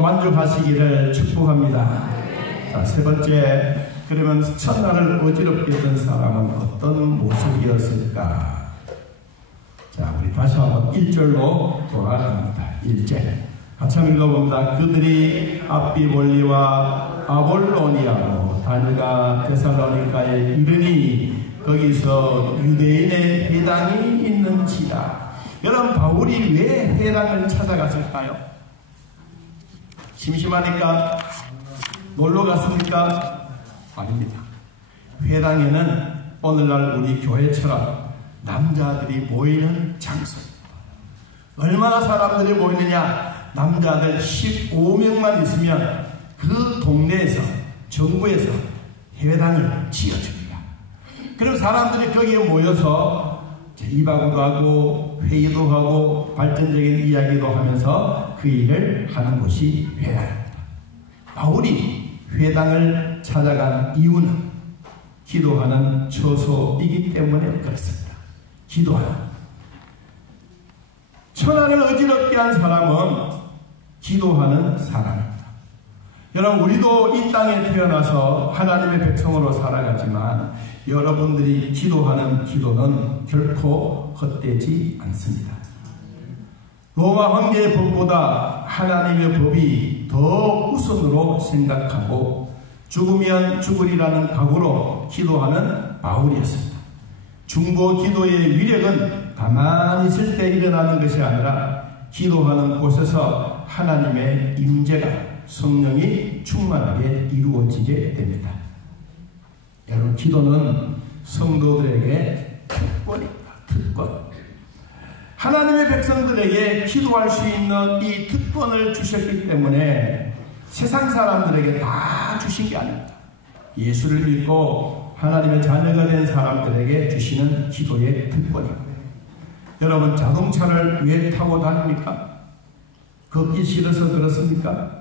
만족하시기를 축복합니다. 자, 세 번째, 그러면 첫날을 어지럽게 했던 사람은 어떤 모습이었을까? 자, 우리 다시 한번 1절로 돌아갑니다. 1절 같이 한번 읽어봅니다. 그들이 앞비볼리와 아볼로니아로 다녀가 데살로니가에 이르니 거기서 유대인의 회당이 있는지라. 여러분 바울이 왜 회당을 찾아갔을까요? 심심하니까? 놀러 갔습니까? 아닙니다. 회당에는 오늘날 우리 교회처럼 남자들이 모이는 장소입니다. 얼마나 사람들이 모이느냐? 남자들 15명만 있으면 그 동네에서 정부에서 회당을 지어줍니다. 그럼 사람들이 거기에 모여서 이바구도 하고 회의도 하고 발전적인 이야기도 하면서 그 일을 하는 곳이 회당입니다. 바울이 회당을 찾아간 이유는 기도하는 처소이기 때문에 그렇습니다. 기도하는 천하를 어지럽게 한 사람은 기도하는 사람입니다. 여러분, 우리도 이 땅에 태어나서 하나님의 백성으로 살아가지만 여러분들이 기도하는 기도는 결코 헛되지 않습니다. 로마 황제의 법보다 하나님의 법이 더 우선으로 생각하고 죽으면 죽으리라는 각오로 기도하는 바울이었습니다. 중보 기도의 위력은 가만히 있을 때 일어나는 것이 아니라 기도하는 곳에서 하나님의 임재가, 성령이 충만하게 이루어지게 됩니다. 여러분, 기도는 성도들에게 특권입니다. 특권. 하나님의 백성들에게 기도할 수 있는 이 특권을 주셨기 때문에 세상 사람들에게 다 주신 게 아닙니다. 예수를 믿고 하나님의 자녀가 된 사람들에게 주시는 기도의 특권입니다. 여러분, 자동차를 왜 타고 다닙니까? 걷기 싫어서 그렇습니까?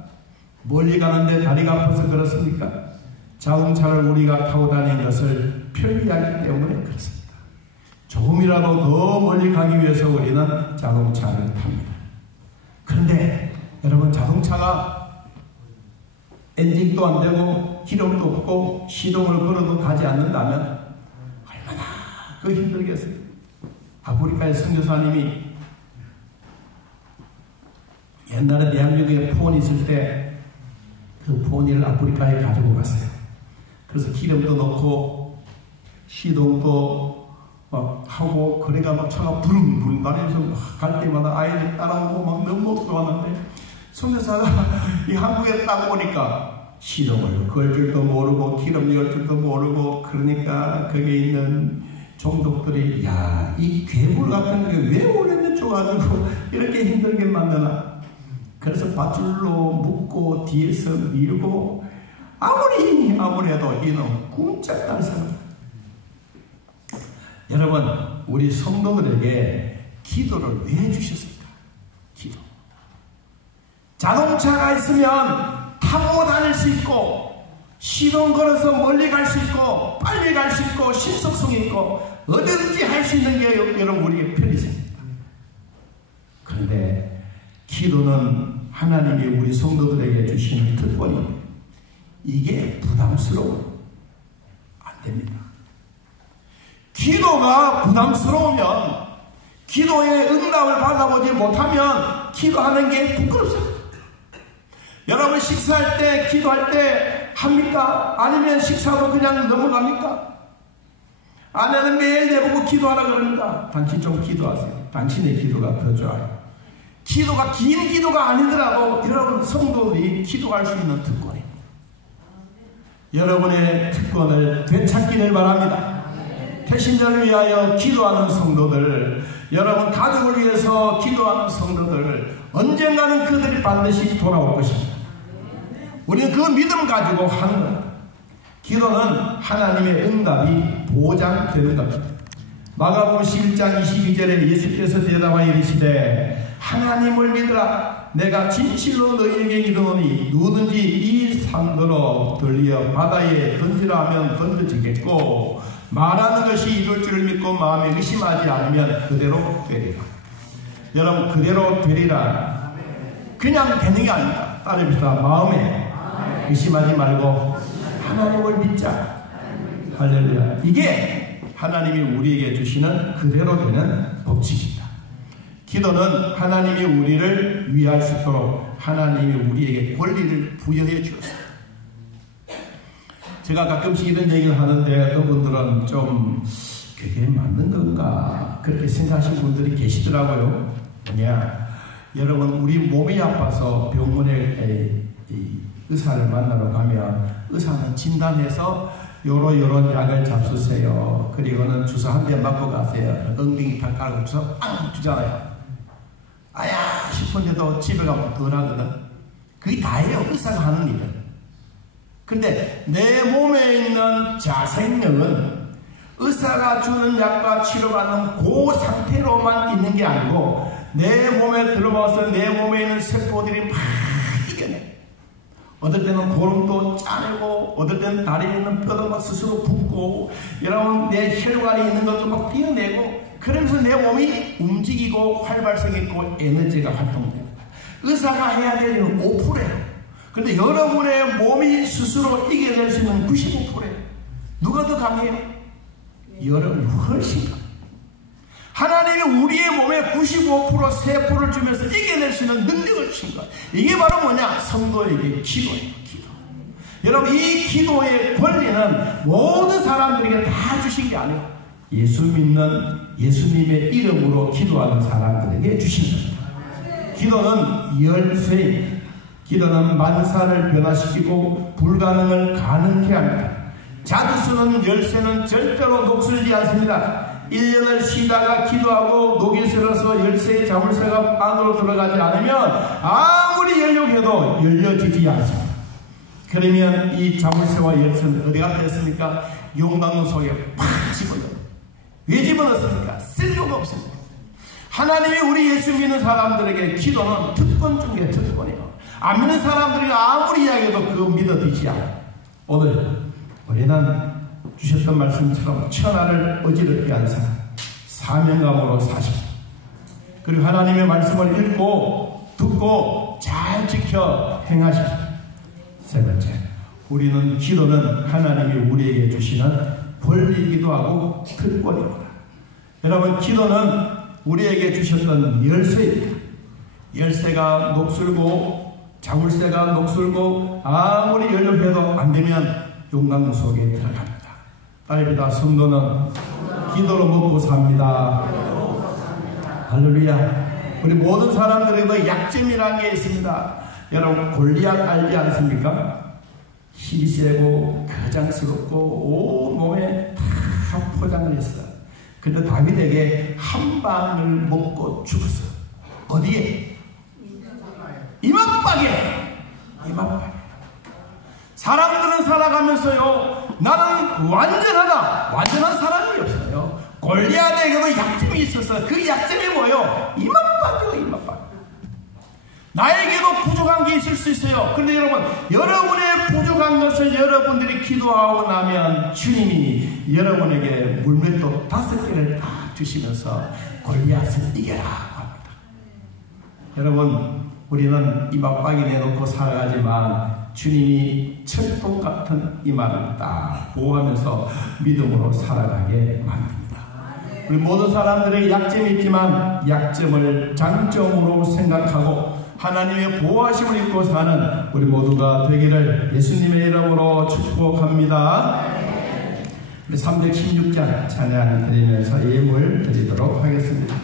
멀리 가는데 다리가 아파서 그렇습니까? 자동차를 우리가 타고 다니는 것을 편리하기 때문에 그렇습니다. 조금이라도 더 멀리 가기 위해서 우리는 자동차를 탑니다. 그런데 여러분, 자동차가 엔진도 안 되고 기름도 없고 시동을 걸어도 가지 않는다면 얼마나 힘들겠어요. 아프리카의 선교사님이 옛날에 대한민국에 폰이 있을 때 그 폰을 아프리카에 가지고 갔어요. 그래서 기름도 넣고 시동도 막 하고, 그래가 막 차가 부릉부릉 다니면서 갈 때마다 아이들 따라오고 막 너무 좋았는데, 선교사가 이 한국에 딱 오니까 시동을 걸 줄도 모르고 기름 열 줄도 모르고, 그러니까 거기에 있는 종족들이 야, 이 괴물 같은 게 왜 오래 줘가지고 이렇게 힘들게 만드나. 그래서 밧줄로 묶고 뒤에서 밀고, 아무리 해도 이놈 꿍짝달 사람. 여러분, 우리 성도들에게 기도를 왜 주셨을까? 기도. 자동차가 있으면 타고 다닐 수 있고, 시동 걸어서 멀리 갈 수 있고, 빨리 갈 수 있고, 신속성이 있고, 어디든지 할 수 있는 게 여러분 우리에게 편리 생깁니다. 그런데 기도는 하나님이 우리 성도들에게 주시는 특권입니다. 이게 부담스러우면 안 됩니다. 기도가 부담스러우면, 기도의 응답을 받아보지 못하면 기도하는 게 부끄럽습니다. 여러분, 식사할 때, 기도할 때 합니까? 아니면 식사도 그냥 넘어갑니까? 아내는 매일 내보고 기도하라 그럽니다. 당신 좀 기도하세요. 당신의 기도가 더 좋아요. 기도가 긴 기도가 아니더라도 여러분 성도들이 기도할 수 있는 특권입니다. 여러분의 특권을 되찾기를 바랍니다. 태신자를 위하여 기도하는 성도들, 여러분 가족을 위해서 기도하는 성도들, 언젠가는 그들이 반드시 돌아올 것입니다. 우리는 그 믿음 가지고 하는 겁니다. 기도는 하나님의 응답이 보장되는 겁니다. 마가복음 11장 22절에 예수께서 대답하여 이르시되 하나님을 믿으라. 내가 진실로 너희에게 이르노니 누구든지 이 산더러 들리어 바다에 던지라 하면 던져지겠고, 말하는 것이 이룰 줄을 믿고 마음에 의심하지 않으면 그대로 되리라. 여러분, 그대로 되리라. 그냥 되는 게 아닙니다. 따릅니다. 마음에 의심하지 말고 하나님을 믿자. 할렐루야. 이게 하나님이 우리에게 주시는 그대로 되는 법칙입니다. 기도는 하나님이 우리를 위할 수 있도록 하나님이 우리에게 권리를 부여해 주었습니다. 제가 가끔씩 이런 얘기를 하는데 어떤 분들은 좀 그게 맞는 건가 그렇게 생각하시는 분들이 계시더라고요. 뭐냐, 여러분, 우리 몸이 아파서 병원에 의사를 만나러 가면 의사는 진단해서 요런 약을 잡수세요. 그리고는 주사 한 대 맞고 가세요. 엉덩이 탁 깔고 주사 빵 주잖아요. 아야 싶은데도 집에 가면 덜 하거든. 그게 다예요, 의사가 하는 일은. 근데 내 몸에 있는 자생력은 의사가 주는 약과 치료받는 그 상태로만 있는 게 아니고 내 몸에 들어와서 내 몸에 있는 세포들이 막 이겨내. 어떨 때는 고름도 짜내고, 어떨 때는 다리에 있는 뼈도 막 스스로 붓고, 여러분 내 혈관이 있는 것도 막 띄어내고, 그러면서 내 몸이 움직이고 활발성 있고 에너지가 활동되는 거야. 의사가 해야 될 일은 5%예요. 그런데 여러분의 몸이 스스로 이겨낼 수 있는 95%예요. 누가 더 강해요? 여러분이 훨씬 강해요. 하나님이 우리의 몸에 95% 세포를 주면서 이겨낼 수 있는 능력을 주신 것. 이게 바로 뭐냐? 성도에게 기도예요. 기도. 여러분, 이 기도의 권리는 모든 사람들에게 다 주신 게 아니에요. 예수 믿는 예수님의 이름으로 기도하는 사람들에게 주신 겁니다. 기도는 열쇠입니다. 기도는 만사를 변화시키고 불가능을 가능케 합니다. 자주 쓰는 열쇠는 절대로 녹슬지 않습니다. 1년을 쉬다가 기도하고 녹이 슬어서 열쇠의 자물쇠가 안으로 들어가지 않으면 아무리 열려고 해도 열려지지 않습니다. 그러면 이 자물쇠와 열쇠는 어디 갔다 했습니까? 용광로 속에 팍 집어넣어요. 왜 집어넣습니까? 쓸모가 없습니다. 하나님이 우리 예수 믿는 사람들에게 기도는 특권 중에 특권이에요. 안 믿는 사람들이 아무리 이야기해도 그거 믿어지지 않아요. 오늘 우리는 주셨던 말씀처럼 천하를 어지럽게 한 사람, 사명감으로 사십시오. 그리고 하나님의 말씀을 읽고 듣고 잘 지켜 행하십시오. 세 번째, 우리는 기도는 하나님이 우리에게 주시는 권리이기도 하고 특권입니다. 여러분, 기도는 우리에게 주셨던 열쇠입니다. 열쇠가 녹슬고 자물쇠가 녹슬고 아무리 열려고 해도 안 되면 용광로 속에 들어갑니다. 딸이다 성도는 기도로 먹고 삽니다. 할렐루야. 우리 모든 사람들에게 약점이라는 게 있습니다. 여러분, 골리앗 알지 않습니까? 힘이 세고 거장스럽고 온 몸에 다 포장을 했어요. 그런데 다윗에게 한 방을 먹고 죽었어요. 어디에? 이마박에. 이마박에. 사람들은 살아가면서요, 나는 완전한 사람이 없어요. 골리앗에게도 약점이 있어서 그 약점이 뭐예요? 이마박이요, 이마박. 나에게도 부족한 게 있을 수 있어요. 그런데 여러분, 여러분의 부족한 것을 여러분들이 기도하고 나면 주님이 여러분에게 물맷돌 5개를 딱 주시면서 골리앗을 이겨라 합니다. 여러분, 우리는 이마박이 내놓고 살아가지만 주님이 철도 같은 이마를 딱 보호하면서 믿음으로 살아가게 만듭니다. 우리 모든 사람들의 약점이 있지만 약점을 장점으로 생각하고 하나님의 보호하심을 입고 사는 우리 모두가 되기를 예수님의 이름으로 축복합니다. 우리 316장 찬양 드리면서 예물 드리도록 하겠습니다.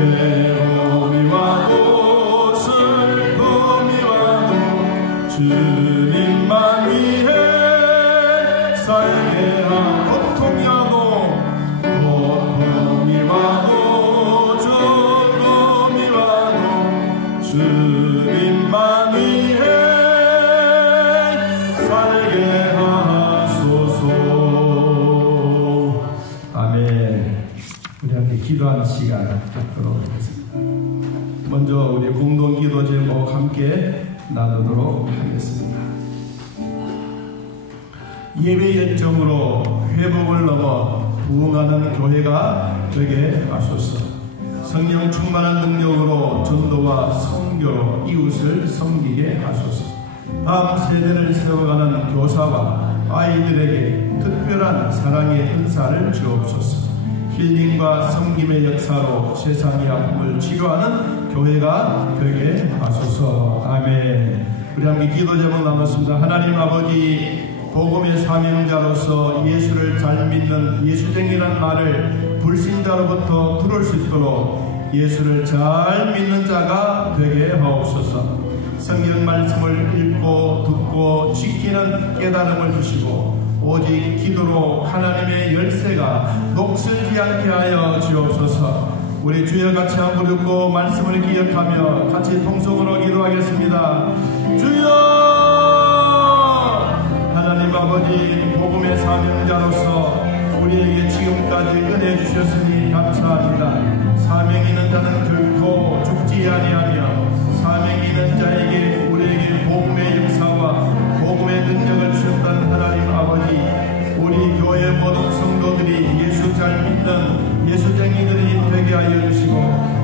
괴로움이 와도 슬픔이 와도 주님만 위해 살게 하고 고통이 와도 죽음이 와도 주님만 위해 살게 하소서. 아멘. 우리 함께 기도하는 시간 갖도록 하겠습니다. 먼저 우리 공동 기도 제목 함께 나누도록 하겠습니다. 예배 열정으로 회복을 넘어 부흥하는 교회가 되게 하소서. 성령 충만한 능력으로 전도와 선교로 이웃을 섬기게 하소서. 다음 세대를 세워가는 교사와 아이들에게 특별한 사랑의 은사를 주옵소서. 힐링과 섬김의 역사로 세상의 아픔을 치료하는 교회가 되게 하소서. 아멘. 우리 함께 기도 제목 나눴습니다. 하나님 아버지, 복음의 사명자로서 예수를 잘 믿는 예수쟁이란 말을 불신자로부터 들을 수 있도록 예수를 잘 믿는 자가 되게 하옵소서. 성경 말씀을 읽고 듣고 지키는 깨달음을 주시고 오직 기도로 하나님의 열쇠가 녹슬지 않게 하여 주옵소서. 우리 주여 같이 한번 읽고 말씀을 기억하며 같이 통성으로 기도하겠습니다. 주여! 하나님 아버지, 복음의 사명자로서 우리에게 지금까지 은혜 주셨으니 감사합니다. 사명 있는 자는 결코 죽지 아니하며 사명 있는 자에게 우리에게 복음의 역사와 복음의 능력을 주셨다는 하나님 아버지, 우리 교회 모든 성도들이 예수 잘 믿는 예수쟁이들이 되게 하여 주시고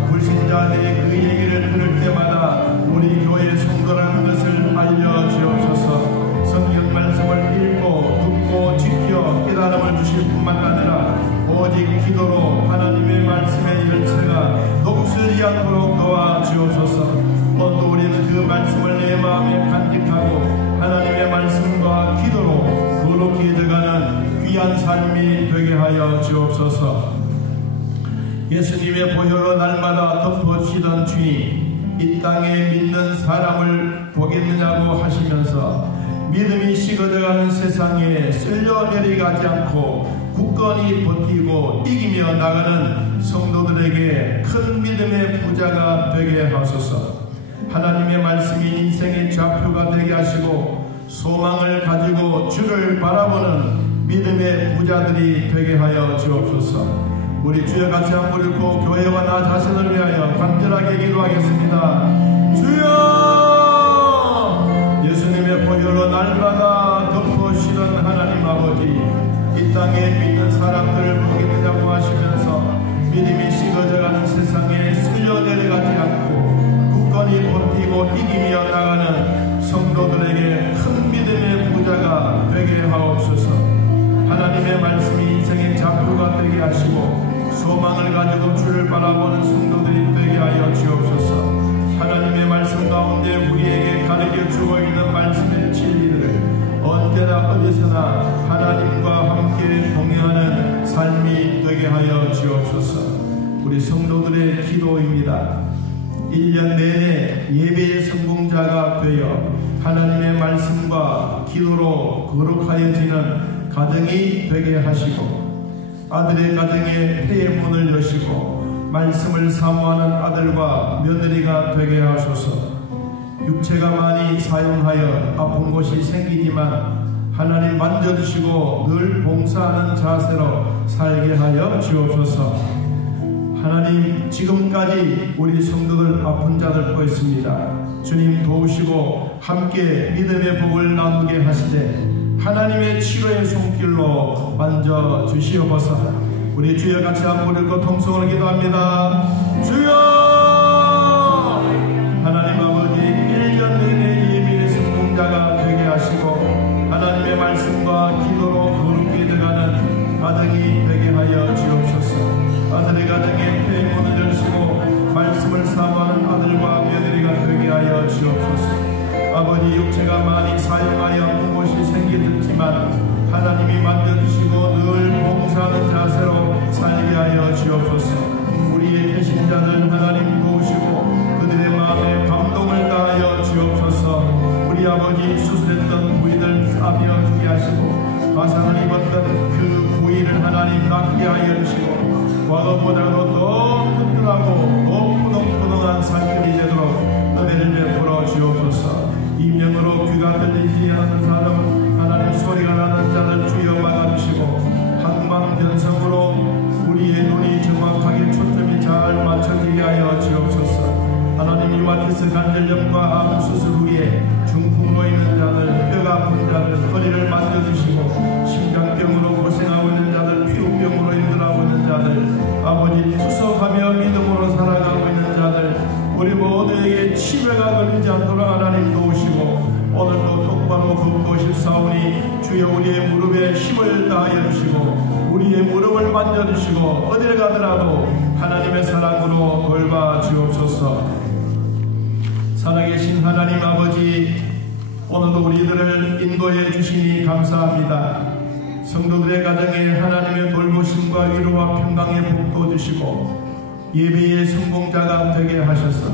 불신자들이 그 얘기를 들을 때마다 우리 교회 성도라는 것을 알려주옵소서. 성경 말씀을 읽고 듣고 지켜 깨달음을 주실 뿐만 아니라 오직 기도로 하나님의 말씀의 열쇠가 녹슬지 않도록 도와주옵소서. 또 우리는 그 말씀을 내 마음에 간직하고 하나님의 말씀과 기도로 거룩히 해져가는 귀한 삶이 되게 하여 주옵소서. 예수님의 보혈로 날마다 덮어주시던 주님, 이 땅에 믿는 사람을 보겠느냐고 하시면서 믿음이 식어져가는 세상에 쓸려 내려가지 않고 굳건히 버티고 이기며 나가는 성도들에게 큰 믿음의 부자가 되게 하소서. 하나님의 말씀이 인생의 좌표가 되게 하시고 소망을 가지고 주를 바라보는 믿음의 부자들이 되게 하여 주옵소서. 우리 주여 같이 한번 읽고 교회와 나 자신을 위하여 간절하게 기도하겠습니다. 주여! 예수님의 보혈로 날마다 덮어주시는 하나님 아버지, 이 땅에 믿는 사람들을 보겠느냐고 하시면서 믿음이 식어져가는 세상에 쓸려 내려가지 않고 굳건히 버티고 이기며 나가는 성도들에게 큰 믿음의 부자가 되게 하옵소서. 하나님의 말씀이 인생의 좌표가 되게 하시고 소망을 가지고 주를 바라보는 성도들이 되게 하여 주옵소서. 하나님의 말씀 가운데 우리에게 가르쳐 주고 있는 말씀의 진리들을 언제나 어디서나 하나님과 함께 동행하는 삶이 되게 하여 주옵소서. 우리 성도들의 기도입니다. 1년 내내 예배의 성공자가 되어 하나님의 말씀과 기도로 거룩하여지는 가정이 되게 하시고 아들의 가정에 폐의 문을 여시고 말씀을 사모하는 아들과 며느리가 되게 하소서. 육체가 많이 사용하여 아픈 곳이 생기지만 하나님 만져주시고 늘 봉사하는 자세로 살게 하여 주옵소서. 하나님, 지금까지 우리 성도들 아픈 자들 보였습니다. 주님 도우시고 함께 믿음의 복을 나누게 하시되 하나님의 치료의 손길로 만져주시옵소서. 우리 주여 같이 한번 읽고 통성으로 기도합니다. 주여! 하나님 아버지, 1년 내내 예배의 성공자가 되게 하시고 하나님의 말씀과 기도로 거룩히 되어가는 가정이 되게 하여 주옵소서. 아들의 가정에 폐의 문을 열시고 말씀을 사모하는 아들과 며느리가 되게 하여 주옵소서. 아버지, 육체가 많이 사용하여 무엇이 생기듯지만 하나님이 만져주시고 늘 봉사하는 자세로 살게 하여 주옵소서. 우리의 배신자들 과거보다도 더 튼튼하고 더 푸동푸동한 삶이 되도록 은혜를 베풀어 주옵소서. 이명으로 귀가 들리지 않는 사람, 하나님 소리가 나는 자를 주여 막아주시고, 항방변성으로 우리의 눈이 정확하게 초점이 잘 맞춰지게 하여 주옵소서. 하나님, 유아티스 관절염과 암 수술 후에 중풍으로 있는 자들, 뼈가 아픈 자들, 허리를 만져주시고, 심장병으로 고생하고 있는 자들, 피부병으로 힘들어하고 있는 자들, 아버지 투석하며 믿음으로 살아가고 있는 자들, 우리 모두에게 치매가 걸리지 않도록 하나님 도우시고, 오늘도 똑바로 걷고 싶사오니 주여 우리의 무릎에 힘을 다하여 주시고, 우리의 무릎을 만져주시고, 어디를 가더라도 하나님의 사랑으로 돌봐 주옵소서. 살아계신 하나님 아버지, 오늘도 우리들을 인도해 주시니 감사합니다. 성도들의 가정에 하나님의 돌보심과 위로와 평강의 복도 주시고, 예배의 성공자가 되게 하셔서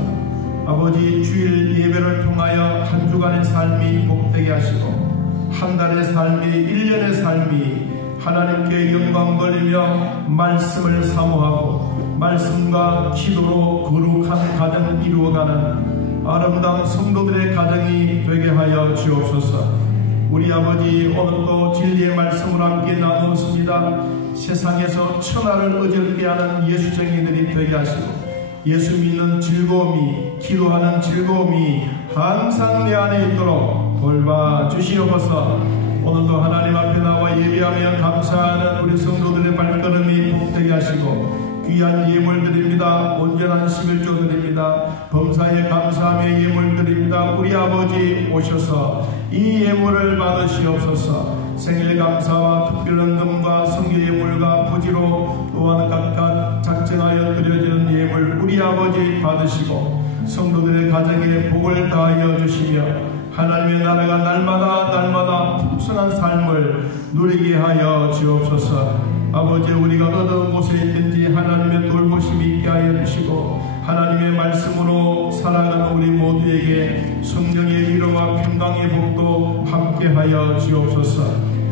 아버지, 주일 예배를 통하여 한 주간의 삶이 복되게 하시고, 한 달의 삶이, 1년의 삶이 하나님께 영광 돌리며 말씀을 사모하고 말씀과 기도로 거룩한 가정을 이루어가는 아름다운 성도들의 가정이 되게 하여 주옵소서. 우리 아버지, 오늘도 진리의 말씀을 함께 나누었습니다. 세상에서 천하를 어지럽게 하는 예수쟁이들이 되게 하시고, 예수 믿는 즐거움이, 기도하는 즐거움이 항상 내 안에 있도록 돌봐 주시옵소서. 오늘도 하나님 앞에 나와 예배하며 감사하는 우리 성도들의 발걸음이 복되게 하시고, 귀한 예물 드립니다. 온전한 11조 드립니다. 범사에 감사하며 예물 드립니다. 우리 아버지 오셔서 이 예물을 받으시옵소서. 생일 감사와 특별한 금과 성교 예물과 부지로 또한 각각 작정하여 드려지는 예물 우리 아버지 받으시고, 성도들의 가정에 복을 다하여 주시며 하나님의 나라가 날마다 풍성한 삶을 누리게 하여 주옵소서. 아버지, 우리가 어느 곳에 있든지 하나님의 돌보심이 있게 하여 주시고, 하나님의 말씀으로 살아가는 우리 모두에게 성령의 위로와 평강의 복도 함께 하여 주옵소서.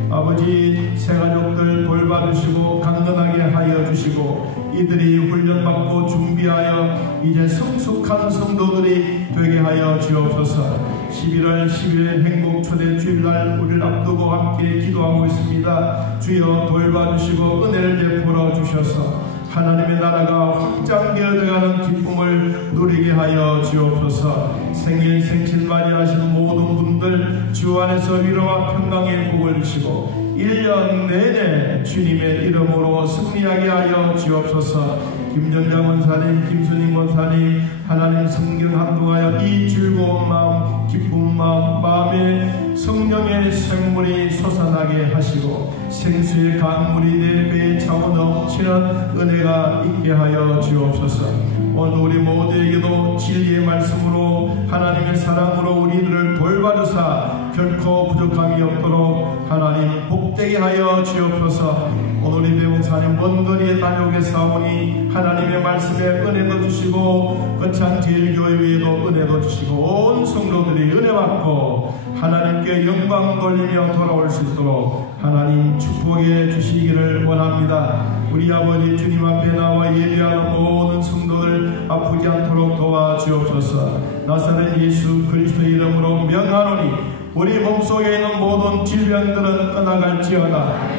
아버지, 새가족들 돌봐주시고 강건하게 하여 주시고, 이들이 훈련받고 준비하여 이제 성숙한 성도들이 되게 하여 주옵소서. 11월 10일 행복 초대 주일날 우리를 앞두고 함께 기도하고 있습니다. 주여 돌봐주시고 은혜를 베풀어 주셔서 하나님의 나라가 확장되어가는 기쁨을 누리게 하여 주옵소서. 생일 생신 맞이하시는 모든 분들 주 안에서 위로와 평강의 복을 주시고 1년 내내 주님의 이름으로 승리하게 하여 주옵소서. 김정장 원사님, 김순임 원사님, 하나님 성경 합동하여 이 즐거운 마음, 기쁜 마음, 마음에 성령의 생물이 솟아나게 하시고 생수의 강물이 내 배에 차고 넘치는 은혜가 있게 하여 주옵소서. 오늘 우리 모두에게도 진리의 말씀으로 하나님의 사랑으로 우리들을 돌봐주사 결코 부족함이 없도록 하나님 복되게 하여 주옵소서. 오늘 이 배봉사님 먼 거리에 다녀오겠사오니 하나님의 말씀에 은혜도 주시고 거창 제일교회에도 은혜도 주시고 온 성도들이 은혜 받고 하나님께 영광 돌리며 돌아올 수 있도록 하나님 축복해 주시기를 원합니다. 우리 아버지 주님 앞에 나와 예배하는 모든 성도들 아프지 않도록 도와주옵소서. 나사렛 예수 그리스도의 이름으로 명하노니 우리 몸속에 있는 모든 질병들은 떠나갈지어다.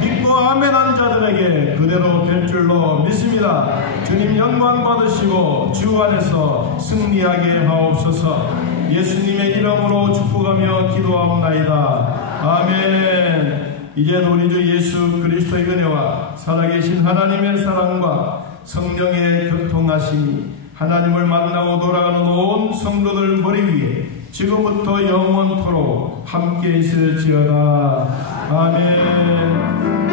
믿고 아멘하는 자들에게 그대로 될 줄로 믿습니다. 주님 영광 받으시고 주 안에서 승리하게 하옵소서. 예수님의 이름으로 축복하며 기도하옵나이다. 아멘. 이제 우리 주 예수 그리스도의 은혜와 살아계신 하나님의 사랑과 성령의 교통하심이 하나님을 만나고 돌아가는 온 성도들 머리 위에 지금부터 영원토록 함께 있을지어다. 아멘.